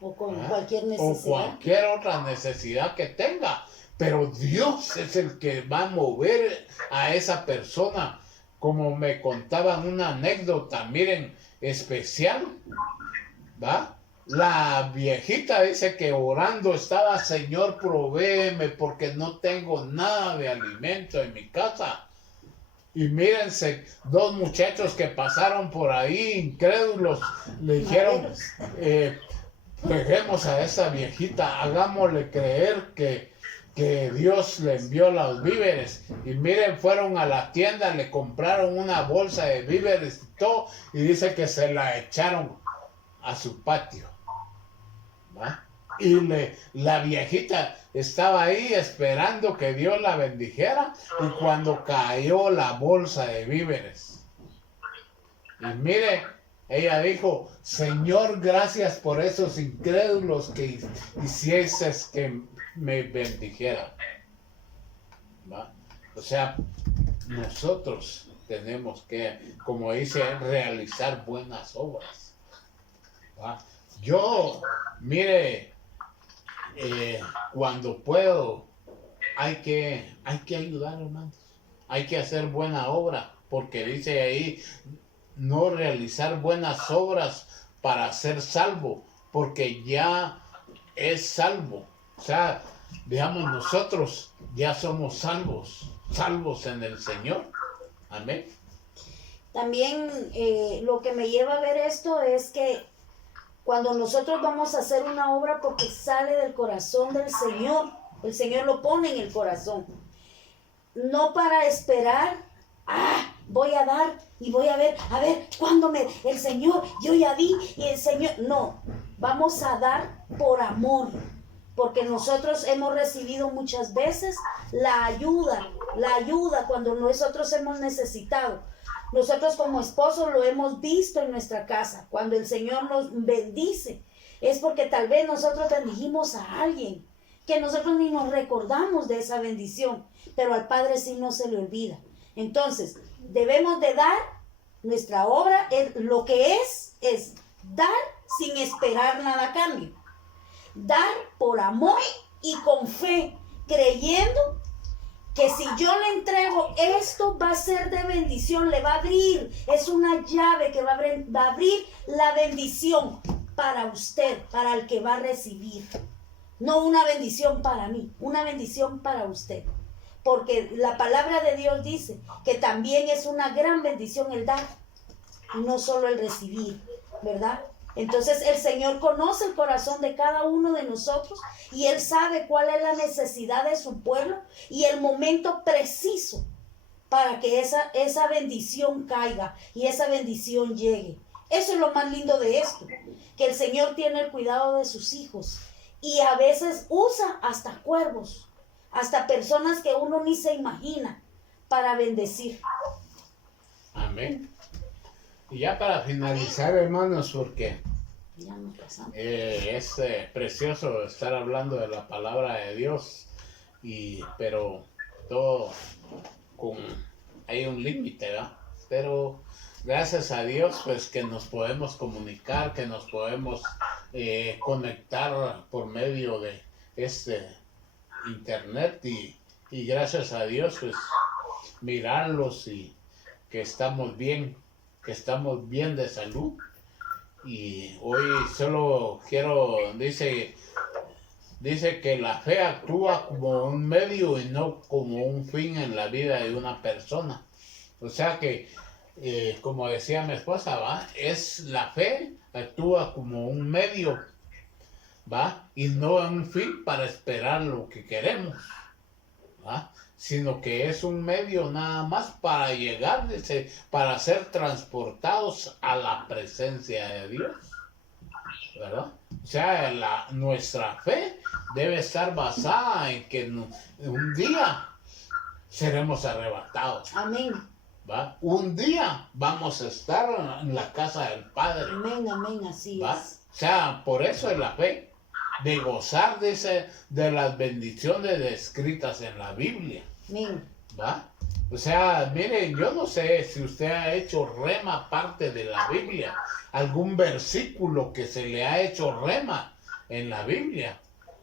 O con ¿ah? cualquier O necesidad. cualquier otra necesidad que tenga. Pero Dios es el que va a mover a esa persona. Como me contaban una anécdota, miren, especial, ¿va? La viejita dice que orando estaba: Señor, provéeme porque no tengo nada de alimento en mi casa. Y mírense, dos muchachos que pasaron por ahí, incrédulos, le dijeron: dejemos a esa viejita, hagámosle creer que Dios le envió los víveres. Y miren, fueron a la tienda, le compraron una bolsa de víveres y todo, y dice que se la echaron a su patio, ¿va? Y la viejita estaba ahí esperando que Dios la bendijera, y cuando cayó la bolsa de víveres, y mire, ella dijo: Señor, gracias por esos incrédulos que hicieses que me bendijera, ¿va? O sea, nosotros tenemos que, como dice, realizar buenas obras, ¿va? Yo, mire, cuando puedo, hay que ayudar, hermanos. Hay que hacer buena obra, porque dice ahí: no realizar buenas obras para ser salvo, porque ya es salvo. O sea, digamos, nosotros ya somos salvos en el Señor. Amén. También lo que me lleva a ver esto es que cuando nosotros vamos a hacer una obra porque sale del corazón del Señor, el Señor lo pone en el corazón. No para esperar: voy a dar y voy a ver cuándo el Señor, yo ya di y el Señor. No, vamos a dar por amor, porque nosotros hemos recibido muchas veces la ayuda cuando nosotros hemos necesitado. Nosotros como esposos lo hemos visto en nuestra casa. Cuando el Señor nos bendice, es porque tal vez nosotros bendijimos a alguien, que nosotros ni nos recordamos de esa bendición, pero al Padre sí no se le olvida. Entonces, debemos de dar nuestra obra, lo que es dar sin esperar nada a cambio. Dar por amor y con fe, creyendo que si yo le entrego esto, va a ser de bendición, le va a abrir, es una llave que va a abrir la bendición para usted, para el que va a recibir. No una bendición para mí, una bendición para usted. Porque la palabra de Dios dice que también es una gran bendición el dar, y no solo el recibir, ¿verdad? Entonces el Señor conoce el corazón de cada uno de nosotros, y Él sabe cuál es la necesidad de su pueblo y el momento preciso para que esa bendición caiga y esa bendición llegue. Eso es lo más lindo de esto, que el Señor tiene el cuidado de sus hijos, y a veces usa hasta cuervos, hasta personas que uno ni se imagina, para bendecir. Amén. Y ya para finalizar, hermanos, porque Ya nos pasamos. es precioso estar hablando de la palabra de Dios, pero todo hay un límite, ¿verdad? Pero gracias a Dios, pues, que nos podemos comunicar, que nos podemos conectar por medio de internet, y gracias a Dios, pues, mirarlos, y que estamos bien de salud. Y hoy solo dice que la fe actúa como un medio y no como un fin en la vida de una persona. O sea que, como decía mi esposa, ¿va? La fe actúa como un medio, ¿va? Y no un fin para esperar lo que queremos, ¿va? Sino que es un medio nada más para llegar, para ser transportados a la presencia de Dios, ¿verdad? O sea, nuestra fe debe estar basada en que un día seremos arrebatados. Amén. ¿Va? Un día vamos a estar en la casa del Padre. Amén, amén, así ¿Va? es. O sea, por eso es la fe, de gozar de las bendiciones descritas en la Biblia. Amén. ¿Va? O sea, miren, yo no sé si usted ha hecho rema parte de la Biblia, algún versículo que se le ha hecho rema en la Biblia.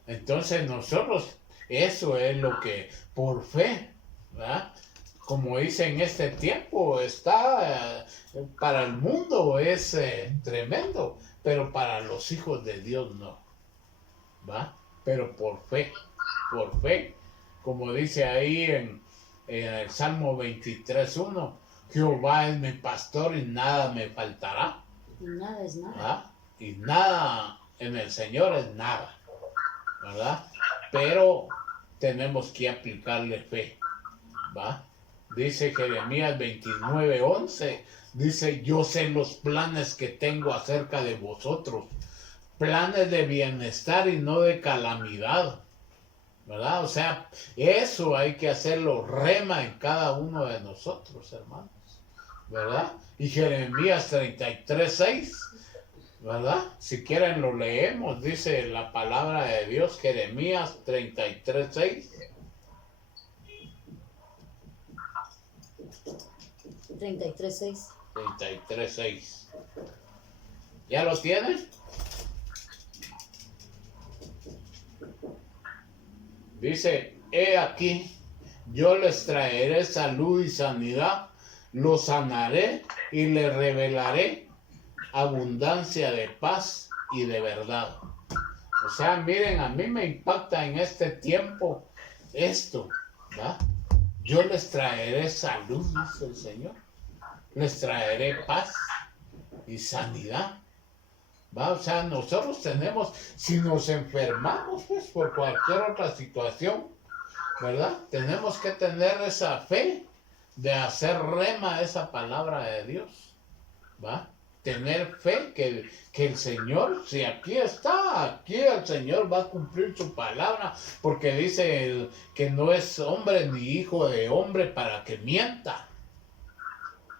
Entonces nosotros, eso es lo que por fe, ¿verdad? Como dice en este tiempo, está para el mundo es tremendo, pero para los hijos de Dios no, ¿va? Pero por fe, como dice ahí en el Salmo 23:1, Jehová es mi pastor y nada me faltará. Y nada es nada. ¿Verdad? Y nada en el Señor es nada, ¿verdad? Pero tenemos que aplicarle fe, ¿va? Dice Jeremías 29:11, dice, yo sé los planes que tengo acerca de vosotros, planes de bienestar y no de calamidad, ¿verdad? O sea, eso hay que hacerlo rema en cada uno de nosotros, hermanos, ¿verdad? Y Jeremías 33:6, ¿verdad? Si quieren lo leemos, dice la palabra de Dios, Jeremías 33:6. 33:6. 33:6. ¿Ya lo tienen? Dice, he aquí, yo les traeré salud y sanidad, los sanaré y les revelaré abundancia de paz y de verdad. O sea, miren, a mí me impacta en este tiempo esto, ¿verdad? Yo les traeré salud, dice el Señor. Les traeré paz y sanidad, ¿va? O sea, nosotros tenemos, si nos enfermamos, pues, por cualquier otra situación, ¿verdad? Tenemos que tener esa fe de hacer rema esa palabra de Dios, ¿va? Tener fe que el Señor, si aquí está, aquí el Señor va a cumplir su palabra, porque dice que no es hombre ni hijo de hombre para que mienta,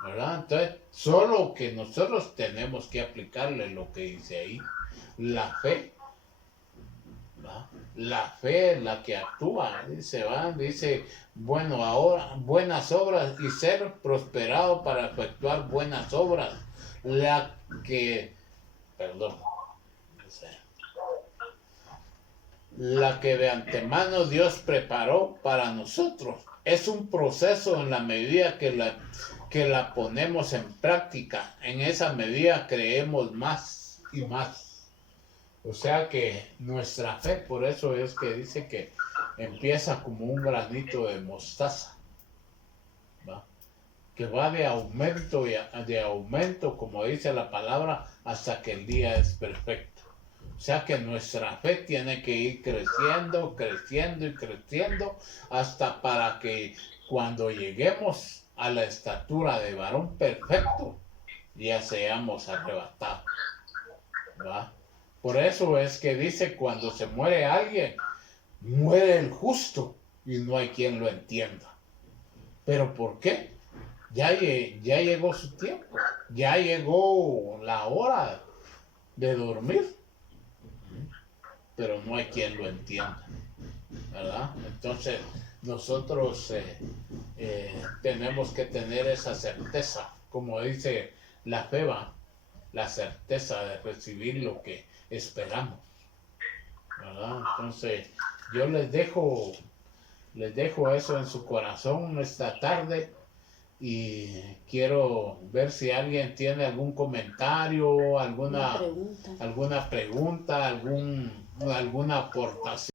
¿verdad? Entonces, solo que nosotros tenemos que aplicarle lo que dice ahí, la fe, ¿va? La fe es la que actúa, dice, bueno, ahora, buenas obras y ser prosperado para efectuar buenas obras, la que de antemano Dios preparó para nosotros. Es un proceso en la medida que la ponemos en práctica. En esa medida creemos más y más. O sea que nuestra fe, por eso es que dice que empieza como un granito de mostaza, ¿va? Que va de aumento y de aumento, como dice la palabra, hasta que el día es perfecto. O sea que nuestra fe tiene que ir creciendo, creciendo y creciendo, hasta para que cuando lleguemos a la estatura de varón perfecto, ya seamos arrebatados, ¿va? Por eso es que dice, cuando se muere alguien, muere el justo y no hay quien lo entienda. ¿Pero por qué? Ya llegó su tiempo, ya llegó la hora de dormir, pero no hay quien lo entienda, ¿verdad? Entonces nosotros tenemos que tener esa certeza, como dice la fe, ¿va? La certeza de recibir lo que esperamos, ¿verdad? Entonces yo les dejo eso en su corazón esta tarde. Y quiero ver si alguien tiene algún comentario, alguna pregunta, alguna aportación.